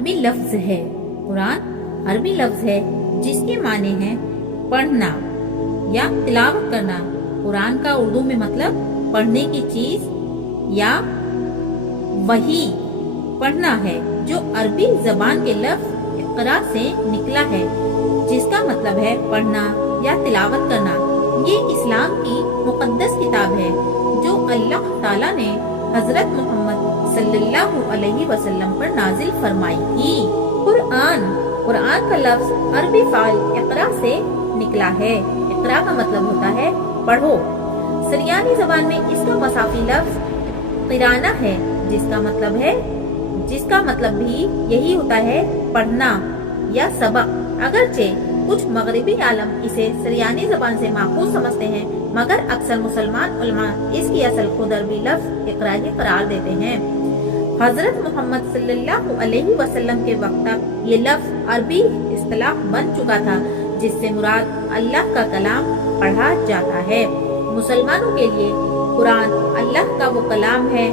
عربی لفظ ہے۔ قرآن عربی لفظ ہے جس کے معنی ہیں پڑھنا یا تلاوت کرنا۔ قرآن کا اردو میں مطلب پڑھنے کی چیز یا وحی پڑھنا ہے، جو عربی زبان کے لفظ اقرا سے نکلا ہے، جس کا مطلب ہے پڑھنا یا تلاوت کرنا۔ یہ اسلام کی مقدس کتاب ہے جو اللہ تعالیٰ نے حضرت محمد صلی اللہ علیہ وسلم پر نازل فرمائی تھی۔ قرآن کا لفظ عربی فعل اقرا سے نکلا ہے۔ اقرا کا مطلب ہوتا ہے پڑھو۔ سریانی زبان میں اس کا مسافی لفظ قرانہ ہے، جس کا مطلب بھی یہی ہوتا ہے پڑھنا یا سبق۔ اگرچہ کچھ مغربی عالم اسے سریانی زبان سے ماخوذ سمجھتے ہیں، مگر اکثر مسلمان علماء اس کی اصل خود عربی لفظ اقرا ہی قرار دیتے ہیں۔ حضرت محمد صلی اللہ علیہ وسلم کے وقت تک یہ لفظ عربی اصطلاح بن چکا تھا، جس سے مراد اللہ کا کلام پڑھا جاتا ہے۔ مسلمانوں کے لیے قرآن اللہ کا وہ کلام ہے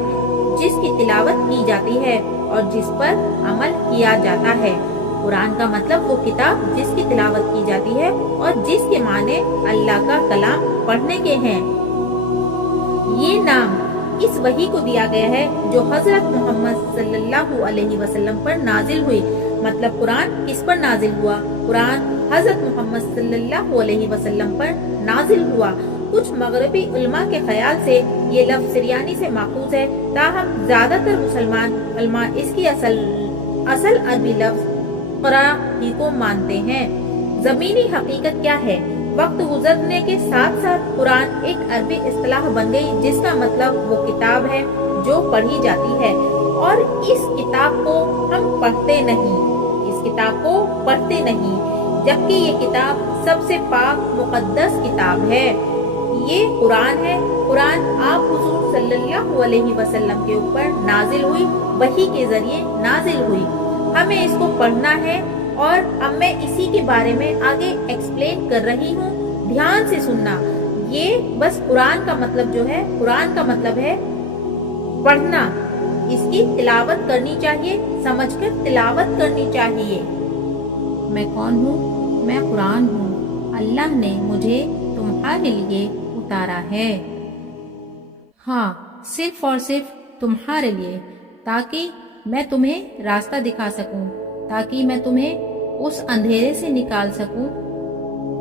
جس کی تلاوت کی جاتی ہے اور جس پر عمل کیا جاتا ہے۔ قرآن کا مطلب وہ کتاب جس کی تلاوت کی جاتی ہے اور جس کے معنی اللہ کا کلام پڑھنے کے ہیں۔ یہ نام اس وحی کو دیا گیا ہے جو حضرت محمد صلی اللہ علیہ وسلم پر نازل ہوئی۔ مطلب قرآن کس پر نازل ہوا؟ قرآن حضرت محمد صلی اللہ علیہ وسلم پر نازل ہوا۔ کچھ مغربی علماء کے خیال سے یہ لفظ سریانی سے ماخوذ ہے، تاہم زیادہ تر مسلمان علماء اس کی اصل عربی لفظ قرآ ہی کو مانتے ہیں۔ زمینی حقیقت کیا ہے؟ وقت گزرنے کے ساتھ ساتھ قرآن ایک عربی اصطلاح بن گئی جس کا مطلب وہ کتاب ہے جو پڑھی جاتی ہے، اور اس کتاب کو ہم پڑھتے نہیں، جبکہ یہ کتاب سب سے پاک مقدس کتاب ہے۔ یہ قرآن ہے۔ قرآن آپ حضور صلی اللہ علیہ وسلم کے اوپر نازل ہوئی، وحی کے ذریعے نازل ہوئی۔ ہمیں اس کو پڑھنا ہے، اور اب میں اسی کے بارے میں آگے ایکسپلین کر رہی ہوں، دھیان سے سننا۔ یہ بس قرآن کا مطلب جو ہے، قرآن کا مطلب ہے پڑھنا، اس کی تلاوت کرنی چاہیے، سمجھ کر تلاوت کرنی چاہیے۔ میں کون ہوں؟ میں قرآن ہوں۔ اللہ نے مجھے تمہارے لیے اتارا ہے، ہاں، صرف اور صرف تمہارے لیے، تاکہ میں تمہیں راستہ دکھا سکوں، تاکہ میں تمہیں اس اندھیرے سے نکال سکوں،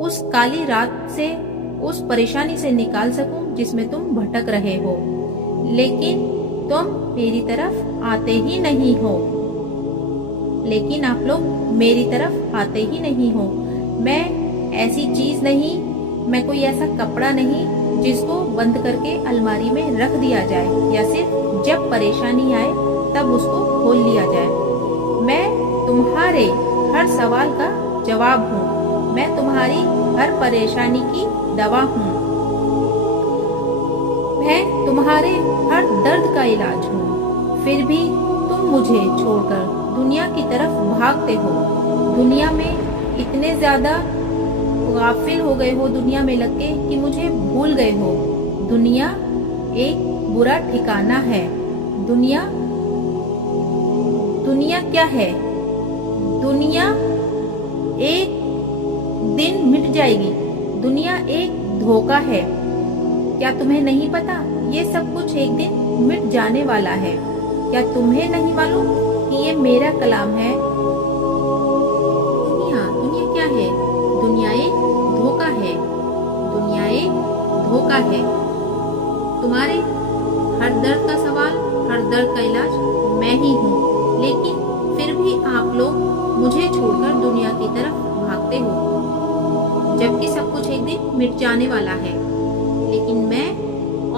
اس کالی رات سے، اس پریشانی سے نکال سکوں جس میں تم بھٹک رہے ہو، لیکن تم میری طرف آتے ہی نہیں ہو۔ لیکن آپ لوگ میری طرف آتے ہی نہیں ہو۔ میں ایسی چیز نہیں، میں کوئی ایسا کپڑا نہیں جس کو بند کر کے الماری میں رکھ دیا جائے، یا صرف جب پریشانی آئے تب اس کو کھول لیا جائے۔ میں تمہارے ہر سوال کا جواب ہوں، میں تمہاری ہر پریشانی کی دوا ہوں، میں تمہارے ہر درد کا علاج ہوں۔ پھر بھی تم مجھے چھوڑ کر دنیا کی طرف بھاگتے ہو، دنیا میں اتنے زیادہ غافل ہو گئے ہو، دنیا میں لگ کے کہ مجھے بھول گئے ہو۔ دنیا ایک برا ٹھکانہ ہے۔ دنیا کیا ہے؟ دنیا ایک دن مٹ جائے گی۔ دنیا ایک دھوکہ ہے۔ کیا تمہیں نہیں پتا؟ یہ سب کچھ ایک دن مٹ جانے والا ہے۔ کیا تمہیں نہیں معلوم کہ یہ میرا کلام ہے؟ دنیا کیا ہے؟ دنیا ایک دھوکہ ہے۔ دنیا ایک دھوکہ ہے۔ تمہارے ہر درد کا سوال، ہر درد کا علاج میں ہی ہوں، لیکن پھر بھی آپ لوگ مجھے چھوڑ کر دنیا کی طرف بھاگتے ہو، جبکہ سب کچھ ایک دن مٹ جانے والا ہے۔ لیکن میں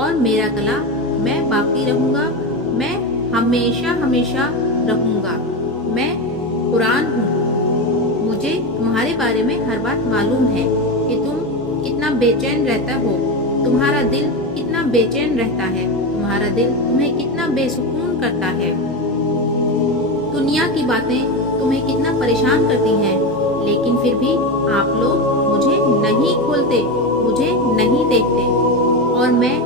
اور میرا کلام، میں باقی رہوں گا، میں ہمیشہ رہوں گا۔ میں قرآن ہوں۔ مجھے تمہارے بارے میں ہر بات معلوم ہے کہ تم کتنا بے چین رہتا ہو، تمہارا دل کتنا بے چین رہتا ہے، تمہارا دل تمہیں کتنا بے سکون کرتا ہے، دنیا کی باتیں تمہیں کتنا پریشان کرتی ہیں، لیکن پھر بھی آپ لوگ مجھے نہیں کھولتے، مجھے نہیں دیکھتے، اور میں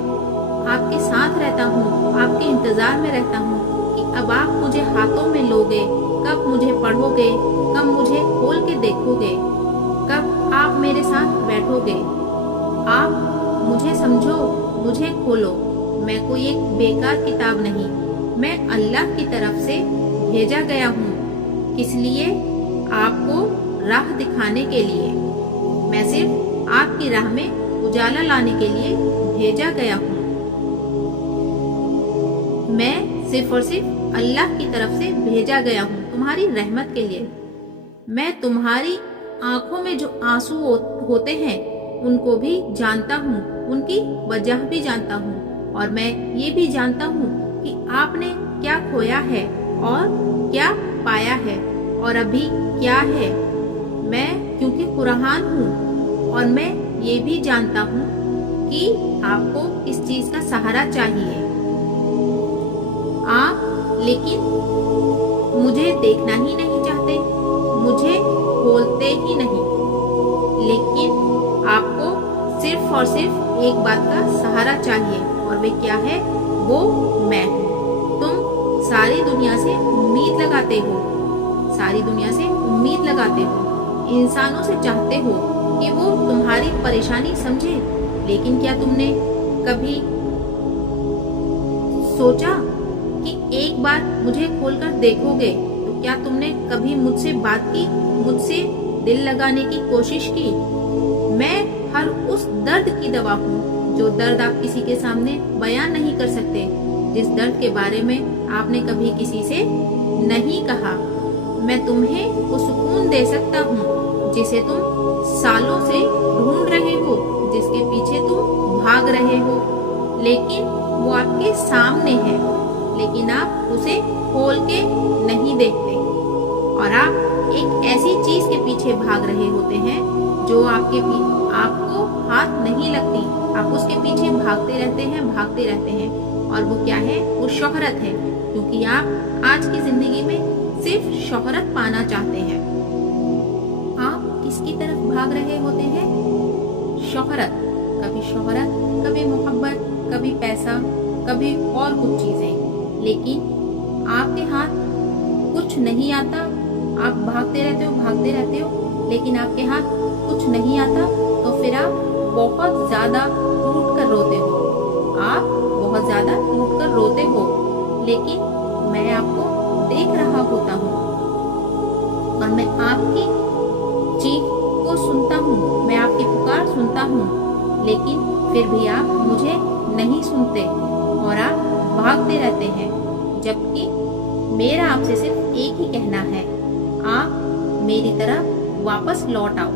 آپ کے ساتھ رہتا ہوں، آپ کے انتظار میں رہتا ہوں कि अब आप मुझे हाथों में लोगे, कब मुझे पढ़ोगे, कब मुझे खोल के देखोगे, कब आप मेरे साथ बैठोगे। आप मुझे समझो, मुझे खोलो। मैं कोई एक बेकार किताब नहीं, मैं अल्लाह की तरफ से भेजा गया हूँ। किस लिए? आपको राह दिखाने के लिए। मैं सिर्फ आपकी राह में उजाला लाने के लिए भेजा गया हूँ। मैं सिर्फ और सिर्फ अल्लाह की तरफ से भेजा गया हूँ तुम्हारी रहमत के लिए। मैं तुम्हारी आंखों में जो आंसू होते हैं उनको भी जानता हूँ, उनकी वजह भी जानता हूँ, और मैं ये भी जानता हूँ कि आपने क्या खोया है और क्या पाया है और अभी क्या है। मैं क्योंकि कुरान हूँ, और मैं ये भी जानता हूँ कि आपको किस चीज का सहारा चाहिए। आप लेकिन मुझे देखना ही नहीं चाहते, मुझे बोलते ही नहीं, लेकिन आपको सिर्फ और सिर्फ एक बात का सहारा चाहिए, और वे क्या है? वो मैं हूँ। तुम सारी दुनिया से उम्मीद लगाते हो, सारी दुनिया से उम्मीद लगाते हो, इंसानों से चाहते हो कि वो तुम्हारी परेशानी समझे, लेकिन क्या तुमने कभी सोचा कि एक बार मुझे खोलकर देखोगे? तो क्या तुमने कभी मुझसे बात की, मुझसे दिल लगाने की कोशिश की? मैं हर उस दर्द की दवा हूँ जो दर्द आप किसी के सामने बयान नहीं कर सकते, जिस दर्द के बारे में आपने कभी किसी से नहीं कहा। मैं तुम्हें वो सुकून दे सकता हूँ जिसे तुम सालों से ढूंढ रहे हो, जिसके पीछे तुम भाग रहे हो, लेकिन वो आपके सामने है, लेकिन आप उसे खोल के नहीं देखते, और आप एक ऐसी चीज के पीछे भाग रहे होते हैं जो आपको हाथ नहीं लगती। आप उसके पीछे भागते रहते हैं, और वो क्या है? वो शोहरत है, क्योंकि आप आज की जिंदगी में सिर्फ शोहरत पाना चाहते हैं। आप किसकी तरफ भाग रहे होते हैं? शोहरत। कभी कभी मोहब्बत, कभी पैसा, कभी और कुछ चीजें, लेकिन आपके हाथ कुछ नहीं आता। आप भागते रहते हो, लेकिन आपके हाथ कुछ नहीं आता, तो फिर आप बहुत ज्यादा टूट कर रोते हो। आप बहुत ज्यादा टूट कर रोते हो, लेकिन मैं आपको देख रहा होता हूँ, और मैं आपकी चीख को सुनता हूँ, मैं आपकी पुकार सुनता हूँ, लेकिन फिर भी आप मुझे नहीं सुनते, और आप भागते रहते हैं। जबकि मेरा आपसे सिर्फ एक ही कहना है, आप मेरी तरफ वापस लौट आओ,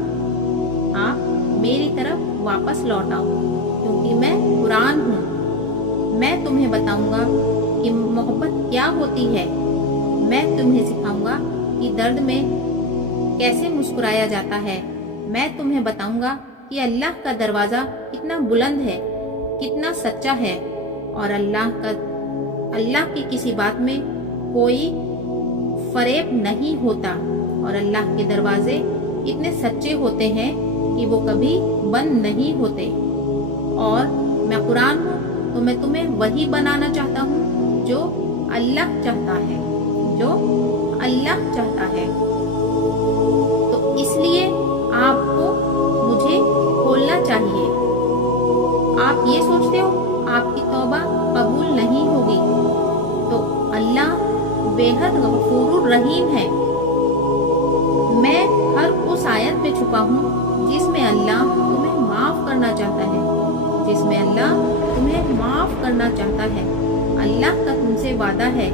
आप मेरी तरफ वापस लौट आओ, क्योंकि मैं कुरान हूँ। मैं तुम्हें बताऊंगा कि मोहब्बत क्या होती है। मैं तुम्हें सिखाऊंगा कि दर्द में कैसे मुस्कुराया जाता है। मैं तुम्हें बताऊंगा कि अल्लाह का दरवाजा कितना बुलंद है, कितना सच्चा है, और अल्लाह की किसी बात में कोई फरेब नहीं होता, और अल्लाह के दरवाजे इतने सच्चे होते हैं कि वो कभी बंद नहीं होते। और मैं कुरान हूँ, तो मैं तुम्हें वही बनाना चाहता हूँ जो अल्लाह चाहता है, जो अल्लाह चाहता है। तो इसलिए आपको मुझे खोलना चाहिए। आप ये सोचते हो आपकी तौबा कबूल नहीं होगी, तो अल्लाह बेहद गफूरुर रहीम है। मैं हर उस आयत में छुपा हूँ जिसमें अल्लाह तुम्हें माफ करना चाहता है, जिसमें अल्लाह तुम्हें माफ करना चाहता है। अल्लाह का तुमसे वादा है,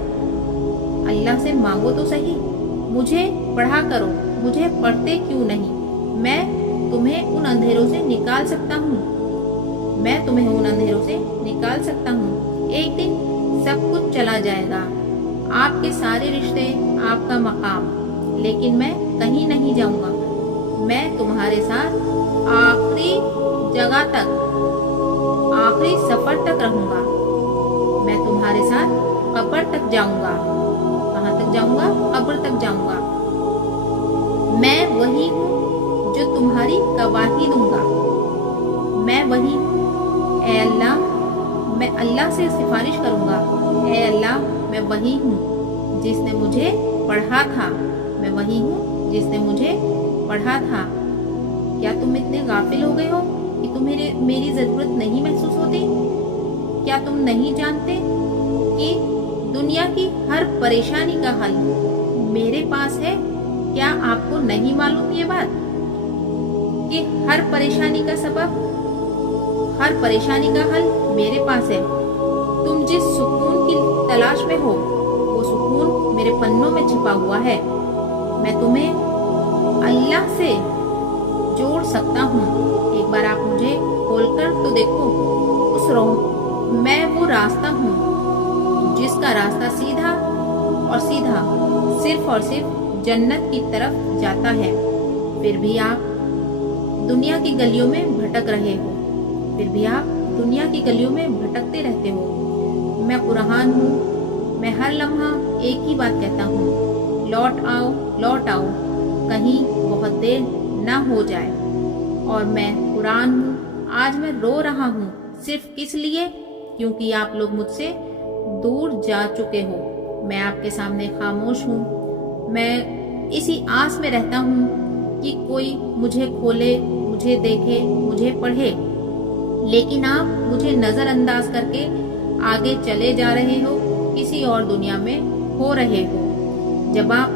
अल्लाह से मांगो तो सही, मुझे पढ़ा करो, मुझे पढ़ते क्यों नहीं? मैं तुम्हें उन अंधेरों से निकाल सकता हूँ, मैं तुम्हें उन अंधेरों से निकाल सकता हूँ। एक दिन सब कुछ चला जाएगा, आपके सारे रिश्ते, आपका मकाम, लेकिन मैं कहीं नहीं जाऊंगा। मैं तुम्हारे साथ आखिरी जगह तक, आखिरी सफर तक रहूंगा। मैं तुम्हारे साथ कब्र तक जाऊंगा। कहाँ तक जाऊंगा? कब्र तक जाऊंगा। मैं वही हूँ जो तुम्हारी गवाही दूंगा। मैं वही हूँ। ऐ अल्लाह, मैं अल्लाह से सिफारिश करूंगा, ऐ अल्लाह मैं वही हूँ जिसने मुझे पढ़ा था। मैं वही हूँ जिसने मुझे पढ़ा था। क्या तुम इतने गाफिल हो गए हो कि तुम्हें मेरी जरूरत नहीं महसूस होती? क्या तुम नहीं जानते कि दुनिया की हर परेशानी का हल मेरे पास है? क्या आपको नहीं मालूम ये बात कि हर परेशानी का सबब, हर परेशानी का हल मेरे पास है? तुम जिस सुकून की तलाश में हो वो सुकून मेरे पन्नों में छिपा हुआ है। मैं तुम्हें अल्लाह से जोड़ सकता हूँ। एक बार आप मुझे खोलकर तो देखो। मैं वो रास्ता हूँ जिसका रास्ता सीधा और सीधा सिर्फ और सिर्फ जन्नत की तरफ जाता है। फिर भी आप दुनिया की गलियों में भटक रहे हो। फिर भी आप दुनिया की गलियों में भटकते रहते हो। मैं कुरान हूँ। मैं हर लम्हा एक ही बात कहता हूँ, लौट आओ, लौट आओ, कहीं बहुत देर ना हो जाए। और मैं कुरान हूँ। आज मैं रो रहा हूँ सिर्फ किस लिए? क्योंकि आप लोग मुझसे दूर जा चुके हो। मैं आपके सामने खामोश हूँ। मैं इसी आस में रहता हूँ कि कोई मुझे खोले, मुझे देखे, मुझे पढ़े। लेकिन आप मुझे नजरअंदाज करके आगे चले जा रहे हो, किसी और दुनिया में हो रहे हो। जब आप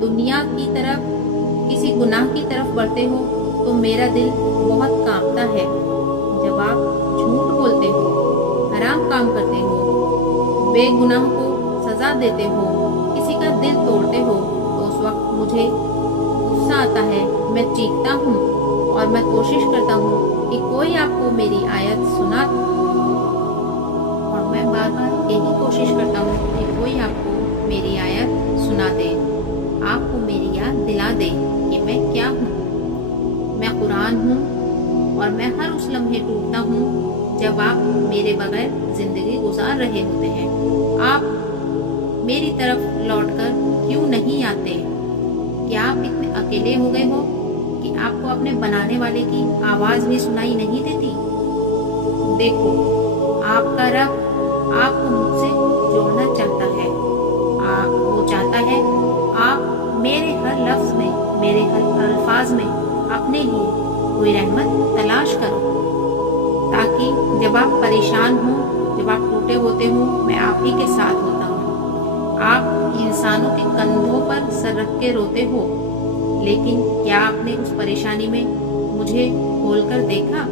दुनिया की तरफ, किसी गुनाह की तरफ बढ़ते हो तो मेरा दिल बहुत कांपता है। जब आप झूठ बोलते हो, हराम काम करते हो, बेगुनाह को सजा देते हो, किसी का दिल तोड़ते हो, तो उस वक्त मुझे गुस्सा आता है। मैं चीखता हूँ और मैं कोशिश करता हूँ कि कोई आपको मेरी आयत सुना, और मैं बार बार यही कोशिश करता हूँ कि कोई आपको मेरी आयत सुना दे, आपको मेरी याद दिला दे कि मैं क्या हूँ। मैं कुरान हूँ और मैं हर उस लम्हे टूटता हूँ जब आप मेरे बगैर जिंदगी गुजार रहे होते हैं। आप मेरी तरफ लौटकर क्यों नहीं आते? क्या आप इतने अकेले हो गए हो कि आपको अपने बनाने वाले की आवाज भी सुनाई नहीं देती? देखो, आपका रब आपको मुझसे जोड़ना चाहता है। वो चाहता है आप मेरे हर लफ्ज में, मेरे हर अल्फाज में अपने लिए कोई रहमत तलाश करो, ताकि जब आप परेशान हो, जब आप टूटे होते हो, मैं आप ही के साथ होता हूँ। आप इंसानों के कंधों पर सर रख के रोते हो, लेकिन क्या आपने उस परेशानी में मुझे खोलकर देखा?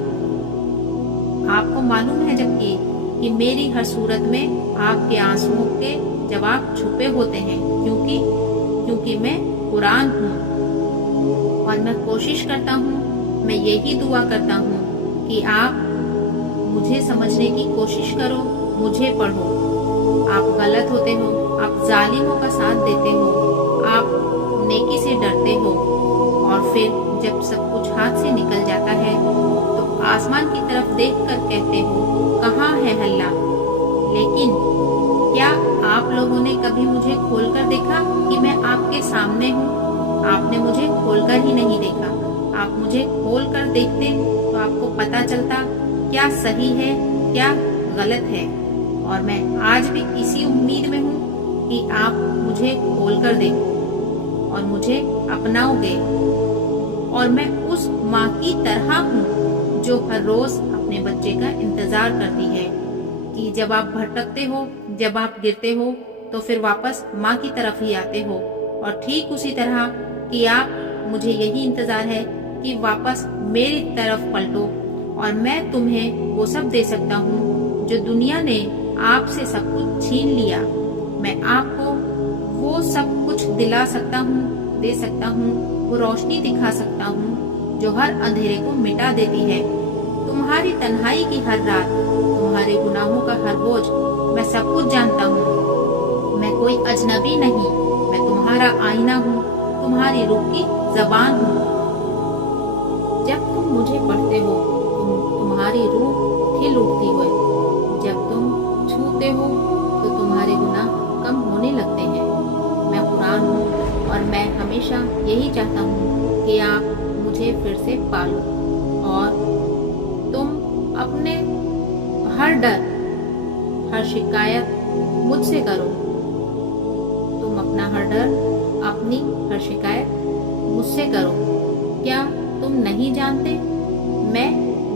आपको मालूम है जबकि कि मेरी हर सूरत में आपके आंसुओं के जवाब छुपे होते हैं, क्योंकि मैं कुरान हूँ। और मैं कोशिश करता हूँ, मैं यही दुआ करता हूँ कि आप मुझे समझने की कोशिश करो, मुझे पढ़ो। आप गलत होते हो, आप जालिमों का साथ देते हो, आप नेकी से डरते हो, और फिर जब सब कुछ हाथ से निकल जाता है तो आसमान की तरफ देखकर कहते हो, कहाँ है अल्लाह? लेकिन क्या आप लोगों ने कभी मुझे खोलकर देखा कि मैं आपके सामने हूँ? आपने मुझे खोलकर ही नहीं देखा। आप मुझे खोलकर देखते तो आपको पता चलता क्या सही है, क्या गलत है। और मैं आज भी इसी उम्मीद में हूँ कि आप मुझे खोलकर देखो और मुझे अपनाओगे। और मैं उस माँ की तरह हूँ जो हर रोज अपने बच्चे का इंतजार करती है कि जब आप भटकते हो, जब आप गिरते हो, तो फिर वापस माँ की तरफ ही आते हो। और ठीक उसी तरह कि आप, मुझे यही इंतजार है कि वापस मेरी तरफ पलटो और मैं तुम्हें वो सब दे सकता हूँ जो दुनिया ने आपसे सब कुछ छीन लिया। मैं आपको वो सब कुछ दिला सकता हूँ, दे सकता हूँ, वो रोशनी दिखा सकता हूँ जो हर अंधेरे को मिटा देती है। तुम्हारी तन्हाई की हर रात, तुम्हारे गुनाहों का हर बोझ, मैं सब कुछ जानता हूँ। मैं कोई अजनबी नहीं, मैं तुम्हारा आईना हूँ, तुम्हारी रूह की जबान हूँ। जब तुम मुझे पढ़ते हो, तुम्हारी रूह खिल उठती है। जब तुम छूते हो तो तुम्हारे गुनाह कम होने लगते हैं। मैं कुरान हूँ और मैं हमेशा यही चाहता हूँ कि आप मुझे फिर से पालो और तुम अपने हर डर, हर शिकायत मुझसे करो। ڈر، اپنی ہر شکایت مجھ سے کرو۔ کیا تم نہیں جانتے میں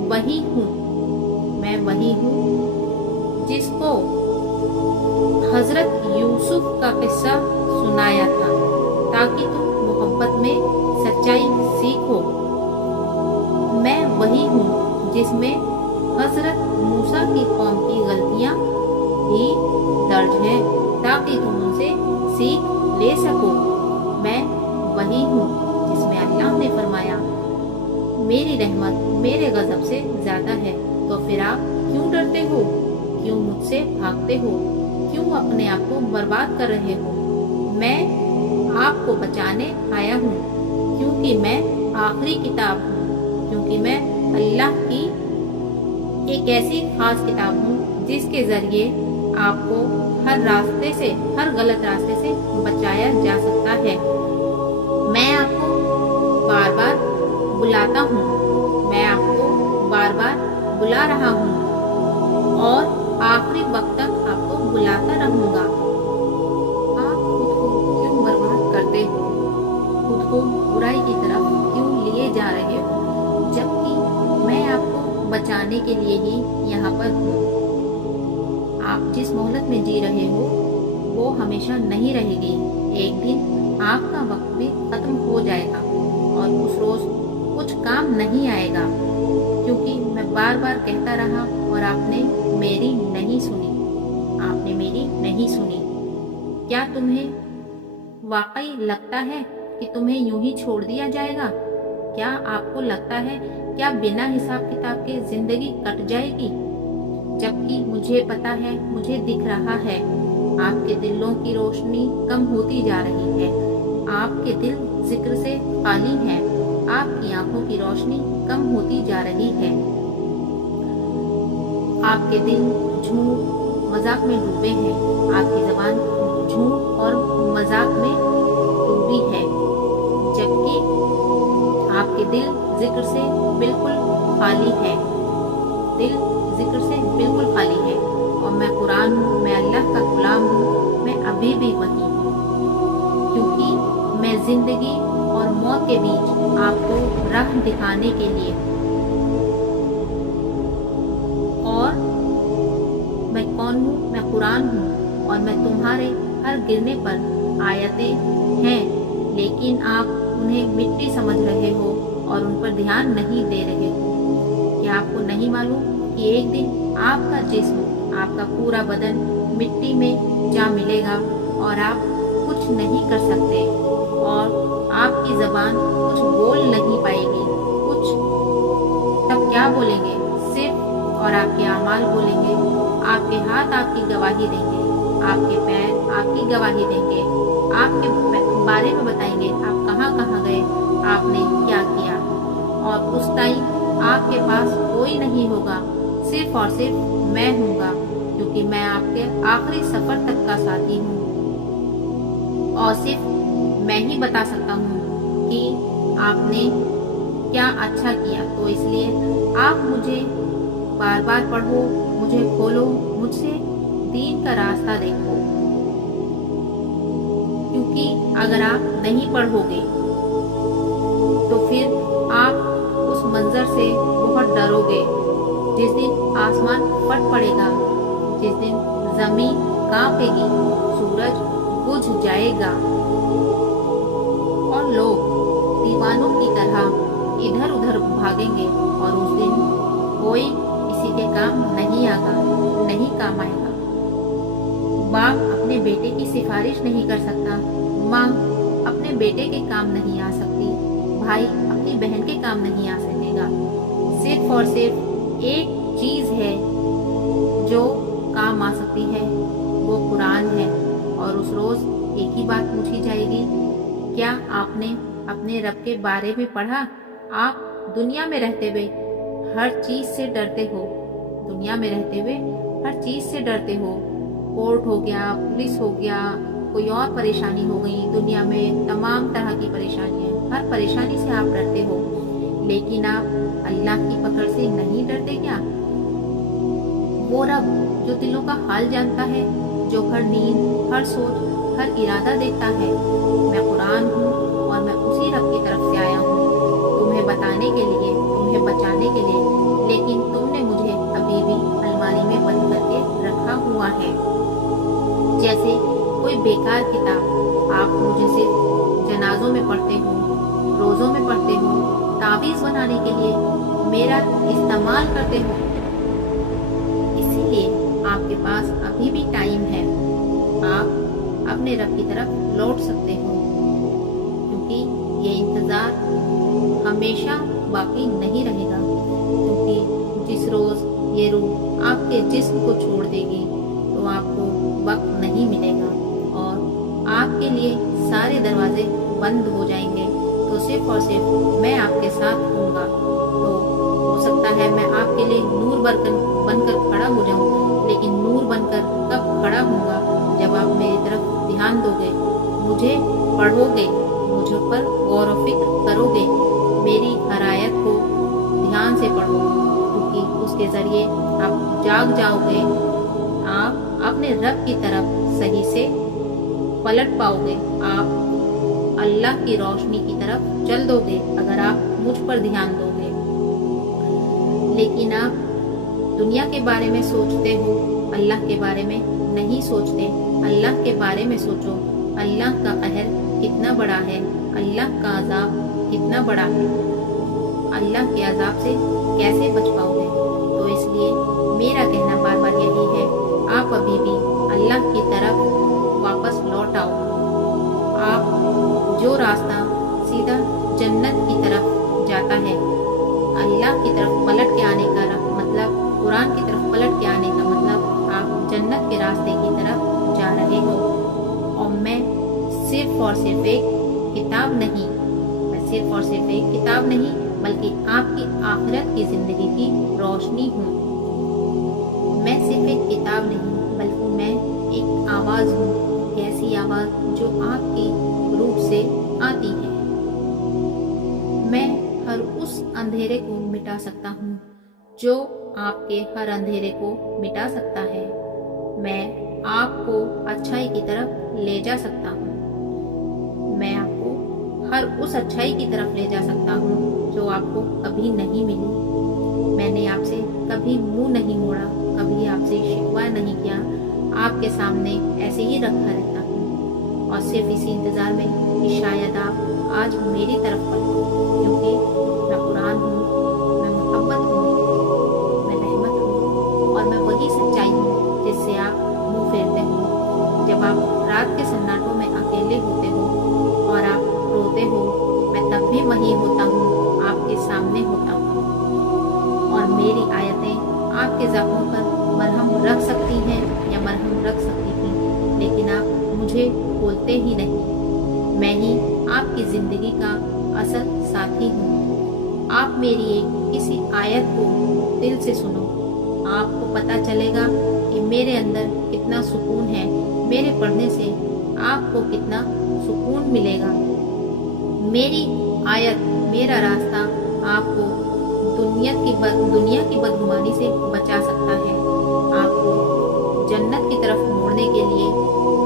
وہی ہوں جس کو حضرت یوسف کا قصہ سنایا تھا تاکہ تم محبت میں سچائی سیکھو۔ میں وہی ہوں جس میں حضرت موسیٰ کی قوم کی غلطیاں بھی درج ہیں تاکہ تم ان سے سیکھ لے سکو۔ میں وہی ہوں جس میں اللہ نے فرمایا میری رحمت میرے غضب سے زیادہ ہے، تو پھر آپ کیوں ڈرتے ہو؟ کیوں مجھ سے بھاگتے ہو؟ کیوں اپنے آپ کو برباد کر رہے ہو؟ میں آپ کو بچانے آیا ہوں، کیونکہ میں آخری کتاب ہوں، کیونکہ میں اللہ کی ایک ایسی خاص کتاب ہوں جس کے ذریعے آپ کو ہر غلط راستے سے بچایا جا سکتا ہے۔ میں آپ کو بار بار بلاتا ہوں، میں آپ کو بار بار بلا رہا ہوں اور آخری وقت تک آپ کو بلاتا رہوں گا۔ آپ خود کو کیوں برباد کرتے ہو؟ خود کو برائی کی طرف کیوں لیے جا رہے ہو؟ جبکہ میں آپ کو بچانے کے لیے ہی یہاں پر ہوں۔ آپ جس مہلت میں جی رہے ہو وہ ہمیشہ نہیں رہے گی، ایک دن آپ کا وقت بھی ختم ہو جائے گا اور اس روز کچھ کام نہیں آئے گا، کیونکہ میں بار بار کہتا رہا اور آپ نے میری نہیں سنی۔ کیا تمہیں واقعی لگتا ہے کہ تمہیں یوں ہی چھوڑ دیا جائے گا؟ کیا آپ کو لگتا ہے کیا بنا حساب کتاب کے زندگی کٹ جائے گی؟ جبکہ مجھے پتا ہے، مجھے دکھ رہا ہے، آپ کے دلوں کی روشنی کم ہوتی جا رہی ہے، آپ کے دل ذکر سے خالی ہیں، آپ کی آنکھوں کی روشنی کم ہوتی جا رہی ہے، آپ کے دل جھوٹ مذاق میں ڈوبے ہیں، آپ کی زبان جھوٹ اور مذاق میں ڈوبی ہے، جبکہ آپ کے دل ذکر سے بالکل خالی ہے، اور میں قرآن ہوں، میں اللہ کا غلام ہوں، میں ابھی بھی وہی ہوں، کیونکہ میں زندگی اور موت کے بیچ آپ کو راہ دکھانے کے لیے ہوں۔ اور میں کون ہوں؟ میں قرآن ہوں، اور میں تمہارے ہر گرنے پر آیتیں ہیں، لیکن آپ انہیں مٹی سمجھ رہے ہو اور ان پر دھیان نہیں دے رہے ہو۔ کیا آپ کو نہیں معلوم کہ ایک دن آپ کا جسم، آپ کا پورا بدن مٹی میں جا ملے گا اور آپ کچھ نہیں کر سکتے، اور آپ کی زبان کچھ بول نہیں پائے گی، تب کیا بولیں گے؟ صرف اور آپ کے اعمال بولیں گے، آپ کے ہاتھ آپ کی گواہی دیں گے، آپ کے پیر آپ کی گواہی دیں گے، آپ کے بارے میں بتائیں گے آپ کہاں کہاں گئے، آپ نے کیا کیا، اور اس ٹائم آپ کے پاس کوئی نہیں ہوگا، صرف اور صرف میں ہوں گا، کیونکہ میں آپ کے آخری سفر تک کا ساتھی ہوں، اور صرف میں ہی بتا سکتا ہوں کہ آپ نے کیا اچھا کیا، تو اس لیے آپ مجھے بار بار پڑھو، مجھے کھولو، مجھ سے دین کا راستہ دیکھو، کیونکہ اگر آپ نہیں پڑھو گے تو پھر آپ اس منظر سے بہت ڈرو گے، جس دن آسمان پھٹ پڑے گا، جس دن زمین کانپے گی، سورج بجھ جائے گا اور لوگ دیوانوں کی طرح ادھر ادھر بھاگیں گے، اور اس دن کوئی کسی کے کام نہیں کام آئے گا۔ باپ اپنے بیٹے کی سفارش نہیں کر سکتا، ماں اپنے بیٹے کے کام نہیں آ سکتی، بھائی اپنی بہن کے کام نہیں آ سکے گا، صرف اور صرف ایک چیز ہے جو کام آ سکتی ہے، وہ قرآن ہے، اور اس روز ایک ہی بات پوچھی جائے گی، کیا آپ نے اپنے رب کے بارے میں پڑھا؟ آپ دنیا میں رہتے ہوئے ہر چیز سے ڈرتے ہو، کورٹ ہو گیا، پولیس ہو گیا، کوئی اور پریشانی ہو گئی، دنیا میں تمام طرح کی پریشانیاں، ہر پریشانی سے آپ ڈرتے ہو، لیکن آپ اللہ کی پکڑ سے نہیں ڈرتے کیا؟ وہ رب جو دلوں کا حال جانتا ہے، جو ہر نیند، ہر سوچ، ہر ارادہ دیکھتا ہے۔ میں قرآن ہوں اور میں اسی رب کی طرف سے آیا ہوں، تمہیں بتانے کے لیے، تمہیں بچانے کے لیے، لیکن تم نے مجھے ابھی بھی الماری میں بند کر کے رکھا ہوا ہے، جیسے کوئی بیکار کتاب۔ آپ مجھے صرف جنازوں میں پڑھتے ہو، روزوں میں پڑھتے ہو، تعویذ بنانے کے لیے میرا استعمال کرتے ہو۔ اسی لیے آپ کے پاس ابھی بھی ٹائم ہے، آپ اپنے رب کی طرف لوٹ سکتے ہو، کیونکہ یہ انتظار ہمیشہ باقی نہیں رہے گا، کیونکہ جس روز یہ روح آپ کے جسم کو چھوڑ دے گی تو آپ کو وقت نہیں ملے گا اور آپ کے لیے سارے دروازے بند ہو جائیں گے، تو صرف اور صرف میں آپ کے ساتھ ہوں گا۔ تو ہو سکتا ہے میں آپ کے لیے نور بن کر کھڑا ہو جاؤں، لیکن نور بن کر کب کھڑا ہوں گا؟ جب آپ میری طرف دھیان دو گے، مجھے پڑھو گے، مجھ پر غور و فکر کرو گے، میری ہر آیت کو دھیان سے پڑھو، کیونکہ اس کے ذریعے آپ جاگ جاؤ گے، آپ اپنے رب کی طرف صحیح سے پلٹ پاؤ گے، آپ اللہ کی روشنی کی طرف چل دو گے اگر آپ مجھ پر دھیان دو گے۔ لیکن آپ دنیا کے بارے میں سوچتے ہو، اللہ کے بارے میں نہیں سوچتے۔ اللہ کے بارے میں سوچو، اللہ کا قہر کتنا بڑا ہے، اللہ کا عذاب کتنا بڑا ہے، اللہ کے عذاب سے کیسے بچ پاؤ گے؟ تو اس لیے میرا کہنا بار بار یہی ہے، آپ ابھی بھی اللہ کی طرف واپس لوٹ آؤ۔ آپ جو راستہ سیدھا جنت کی طرف جاتا ہے، اللہ کی طرف پلٹ کے آنے کا مطلب، قرآن کی طرف پلٹ کے آنے کا مطلب آپ جنت کے راستے کی طرف جا رہے ہو۔ اور میں صرف اور صرف ایک کتاب نہیں، بلکہ آپ کی آخرت کی زندگی کی روشنی ہوں۔ میں صرف ایک کتاب نہیں، بلکہ میں ایک آواز ہوں، ایسی آواز جو آپ کی روح سے آتی ہے۔ میں ہر اس اندھیرے کو مٹا سکتا ہوں جو آپ کے ہر اندھیرے کو مٹا سکتا ہے۔ میں آپ کو اچھائی کی طرف لے جا سکتا ہوں۔ میں آپ کو ہر اس اچھائی کی طرف لے جا سکتا ہوں جو آپ کو کبھی نہیں ملی۔ میں نے آپ سے کبھی منہ نہیں موڑا، کبھی آپ سے شکوہ نہیں کیا، آپ کے سامنے ایسے ہی رکھا رہتا ہوں، اور صرف اسی انتظار میں کہ شاید آپ آج میری طرف پلٹو، کیونکہ میں قرآن ہوں، میں محبت ہوں، میں رحمت ہوں، اور میں وہی سچائی ہوں جس سے آپ منہ پھیرتے ہو۔ جب آپ رات کے سناٹوں میں اکیلے ہوتے ہو اور آپ روتے ہو، میں تب بھی وہیں ہوتا ہوں، آپ کے سامنے ہوتا ہوں، اور میری آیتیں آپ کے زخموں پر مرہم رکھ سکتی ہیں یا مرہم رکھ سکتی تھیں، لیکن آپ مجھے بولتے ہی نہیں۔ میں ہی آپ کی زندگی کا اصل ساتھی ہوں۔ آپ میری ایک کسی آیت کو دل سے سنو، آپ کو پتہ چلے گا کہ میرے اندر کتنا سکون ہے، میرے پڑھنے سے آپ کو کتنا سکون ملے گا۔ میری آیت، میرا راستہ آپ کو دنیا کی بدگمانی سے بچا سکتا ہے، آپ کو جنت کی طرف موڑنے کے لیے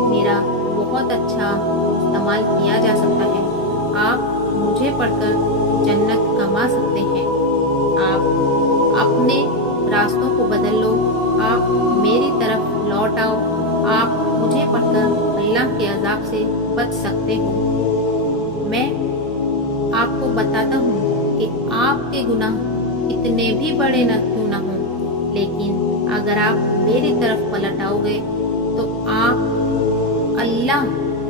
میرا بہت اچھا استعمال کیا جا سکتا ہے۔ آپ مجھے پڑھ کر جنت کما سکتے ہیں۔ آپ اپنے راستوں کو بدل لو، آپ میری طرف لوٹ آؤ، آپ مجھے پڑھ کر اللہ کے عذاب سے بچ سکتے ہو۔ میں آپ کو بتاتا ہوں کہ آپ کے گناہ کتنے بھی بڑے نہ کیوں نہ ہوں، لیکن اگر آپ میری طرف پلٹ آؤ گے تو اللہ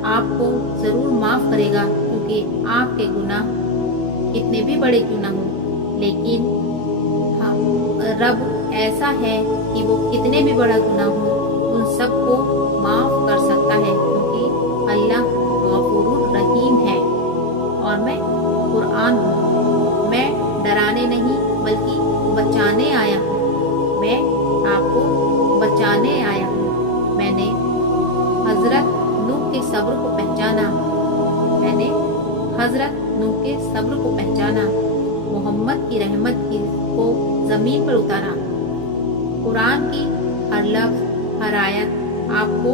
آپ کو ضرور معاف کرے گا، کیونکہ آپ کے گناہ کتنے بھی بڑے کیوں نہ ہوں، لیکن رب ایسا ہے کہ وہ کتنے بھی بڑا گناہ ہو ان سب کو معاف کر سکتا ہے، کیونکہ اللہ غفور الرحیم ہے۔ اور میں قرآن ہوں، میں ڈرانے نہیں بلکہ بچانے آیا ہوں، میں آپ کو بچانے آیا ہوں۔ میں نے حضرت نوح کے صبر کو پہچانا، محمد کی رحمت کو زمین پر اتارا۔ قرآن کی ہر لفظ، ہر آیت آپ کو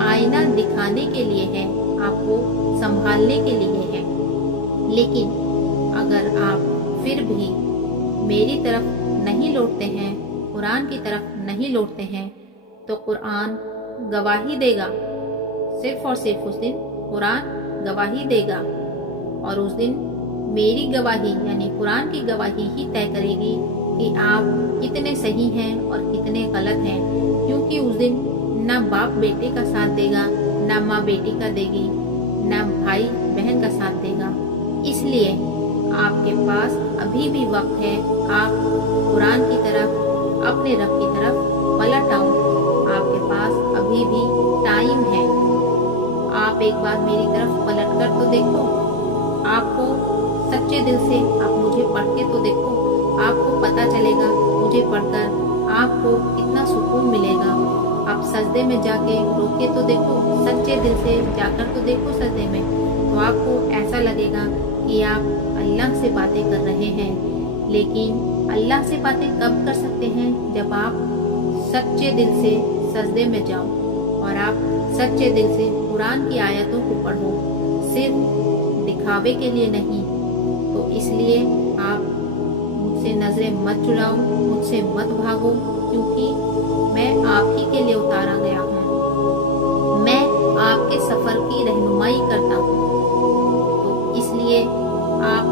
आईना दिखाने के लिए है, आपको संभालने के लिए है। लेकिन अगर आप फिर भी मेरी तरफ नहीं लौटते हैं, कुरान की तरफ नहीं लौटते हैं, तो कुरान गवाही देगा। सिर्फ और सिर्फ उस दिन कुरान गवाही देगा, और उस दिन मेरी गवाही यानी कुरान की गवाही ही तय करेगी कि आप कितने सही हैं और कितने गलत हैं। क्योंकि उस दिन ना बाप बेटे का साथ देगा, ना माँ बेटी का देगी, ना भाई बहन का साथ देगा। इसलिए आपके पास अभी भी वक्त है, आप कुरान की तरफ, अपने रब की तरफ पलट आओ। आपके पास अभी भी टाइम है। आप एक बार मेरी तरफ पलट कर तो देखो, आपको सच्चे दिल से आप मुझे पढ़ के तो देखो, आपको पता चलेगा मुझे पढ़कर आपको कितना सुकून मिलेगा। आप सजदे में जाके रोके तो देखो, सच्चे दिल से जाकर तो देखो सजदे में, तो आपको ऐसा लगेगा कि आप अल्लाह से बातें कर रहे हैं। लेकिन अल्लाह से बातें कब कर सकते हैं? जब आप सच्चे दिल से सजदे में जाओ और आप सच्चे दिल से कुरान की आयतों को पढ़ो, सिर्फ दिखावे के लिए नहीं। तो इसलिए आप मुझसे नजरें मत चुराओ, मुझसे मत भागो, क्योंकि मैं आप ही के लिए उतारा गया हूँ। मैं आपके सफर की रहनुमाई करता हूँ। तो इसलिए आप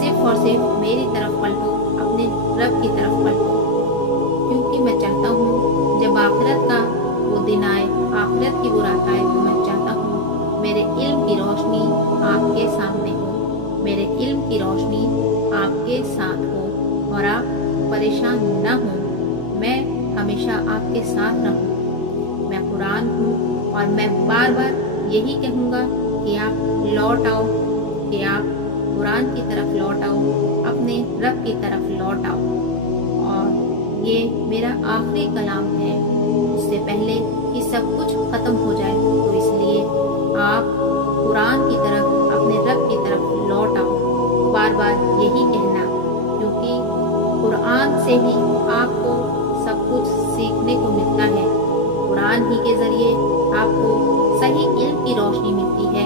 सिर्फ और सिर्फ मेरी तरफ पलटो, अपने रब की तरफ पलटो, क्योंकि मैं चाहता हूँ जब आखिरत का वो दिन आए, आखिरत की वो रात आए, तो मैं चाहता हूँ मेरे इल्म की रोशनी आपके सामने हो, मेरे इल्म की रोशनी आपके साथ हो और आप परेशान न हो। मैं हमेशा आपके साथ रहूं। मैं कुरान हूँ और मैं बार बार यही कहूँगा कि आप लौट आओ, कि आप कुरान की तरफ लौट आओ, अपने रब की तरफ लौट आओ। और ये मेरा आखिरी कलाम है, उससे पहले कि सब कुछ खत्म हो जाए। तो इसलिए आप कुरान की तरफ, अपने रब की तरफ लौट आओ, बार बार यही कहना, क्योंकि कुरान से ही आपको सब कुछ सीखने को मिलता है। कुरान ही के जरिए आपको सही इल्म की रोशनी मिलती है,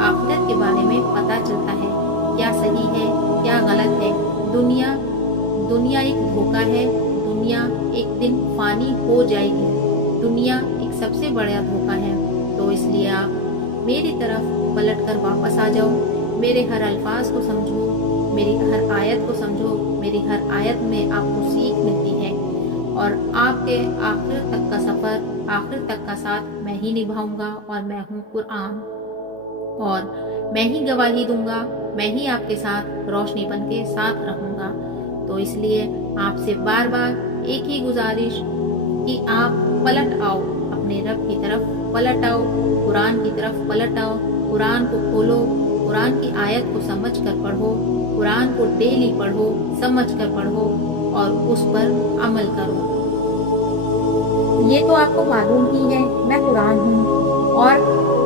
आखिरत के बारे में पता चलता है, क्या सही है क्या गलत है। दुनिया एक धोखा है, दुनिया एक दिन फानी हो जाएगी, दुनिया एक सबसे बड़ा धोखा है। तो इसलिए आप मेरी तरफ पलट कर वापस आ जाओ, मेरे हर अल्फाज को समझो, मेरी हर आयत को समझो। मेरी हर आयत में आपको सीख मिलती है और आपके आखिर तक का सफर, आखिर तक का साथ मैं ही निभाऊंगा। और मैं हूँ कुरान, और मैं ही गवाही दूंगा, मैं ही आपके साथ रोशनी बन के साथ रहूंगा। तो इसलिए आपसे बार बार एक ही गुजारिश कि आप पलट आओ, अपने रब की तरफ पलट आओ, कुरान की तरफ पलट आओ। कुरान को खोलो, कुरान की आयत को समझ कर पढ़ो, कुरान को डेली पढ़ो, समझ कर पढ़ो और उस पर अमल करो। ये तो आपको मालूम ही है मैं कुरान हूँ, और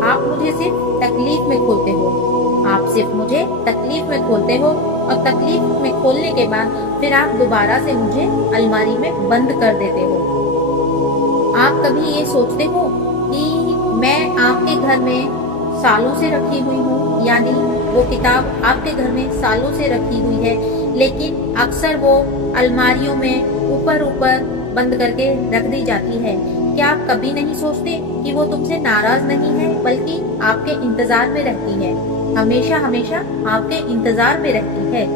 आप मुझे सिर्फ तकलीफ में खोलते हो। आप सिर्फ मुझे तकलीफ में खोलते हो, और तकलीफ में खोलने के बाद फिर आप दोबारा से मुझे अलमारी में बंद कर देते हो। आप कभी ये सोचते हो कि मैं आपके घर में सालों से रखी हुई हूँ, यानी वो किताब आपके घर में सालों से रखी हुई है, लेकिन अक्सर वो अलमारियों में ऊपर ऊपर बंद करके रख दी जाती है। क्या आप कभी नहीं सोचते कि वो तुमसे नाराज नहीं है, बल्कि आपके इंतजार में रहती है, हमेशा हमेशा आपके इंतजार में रहती है।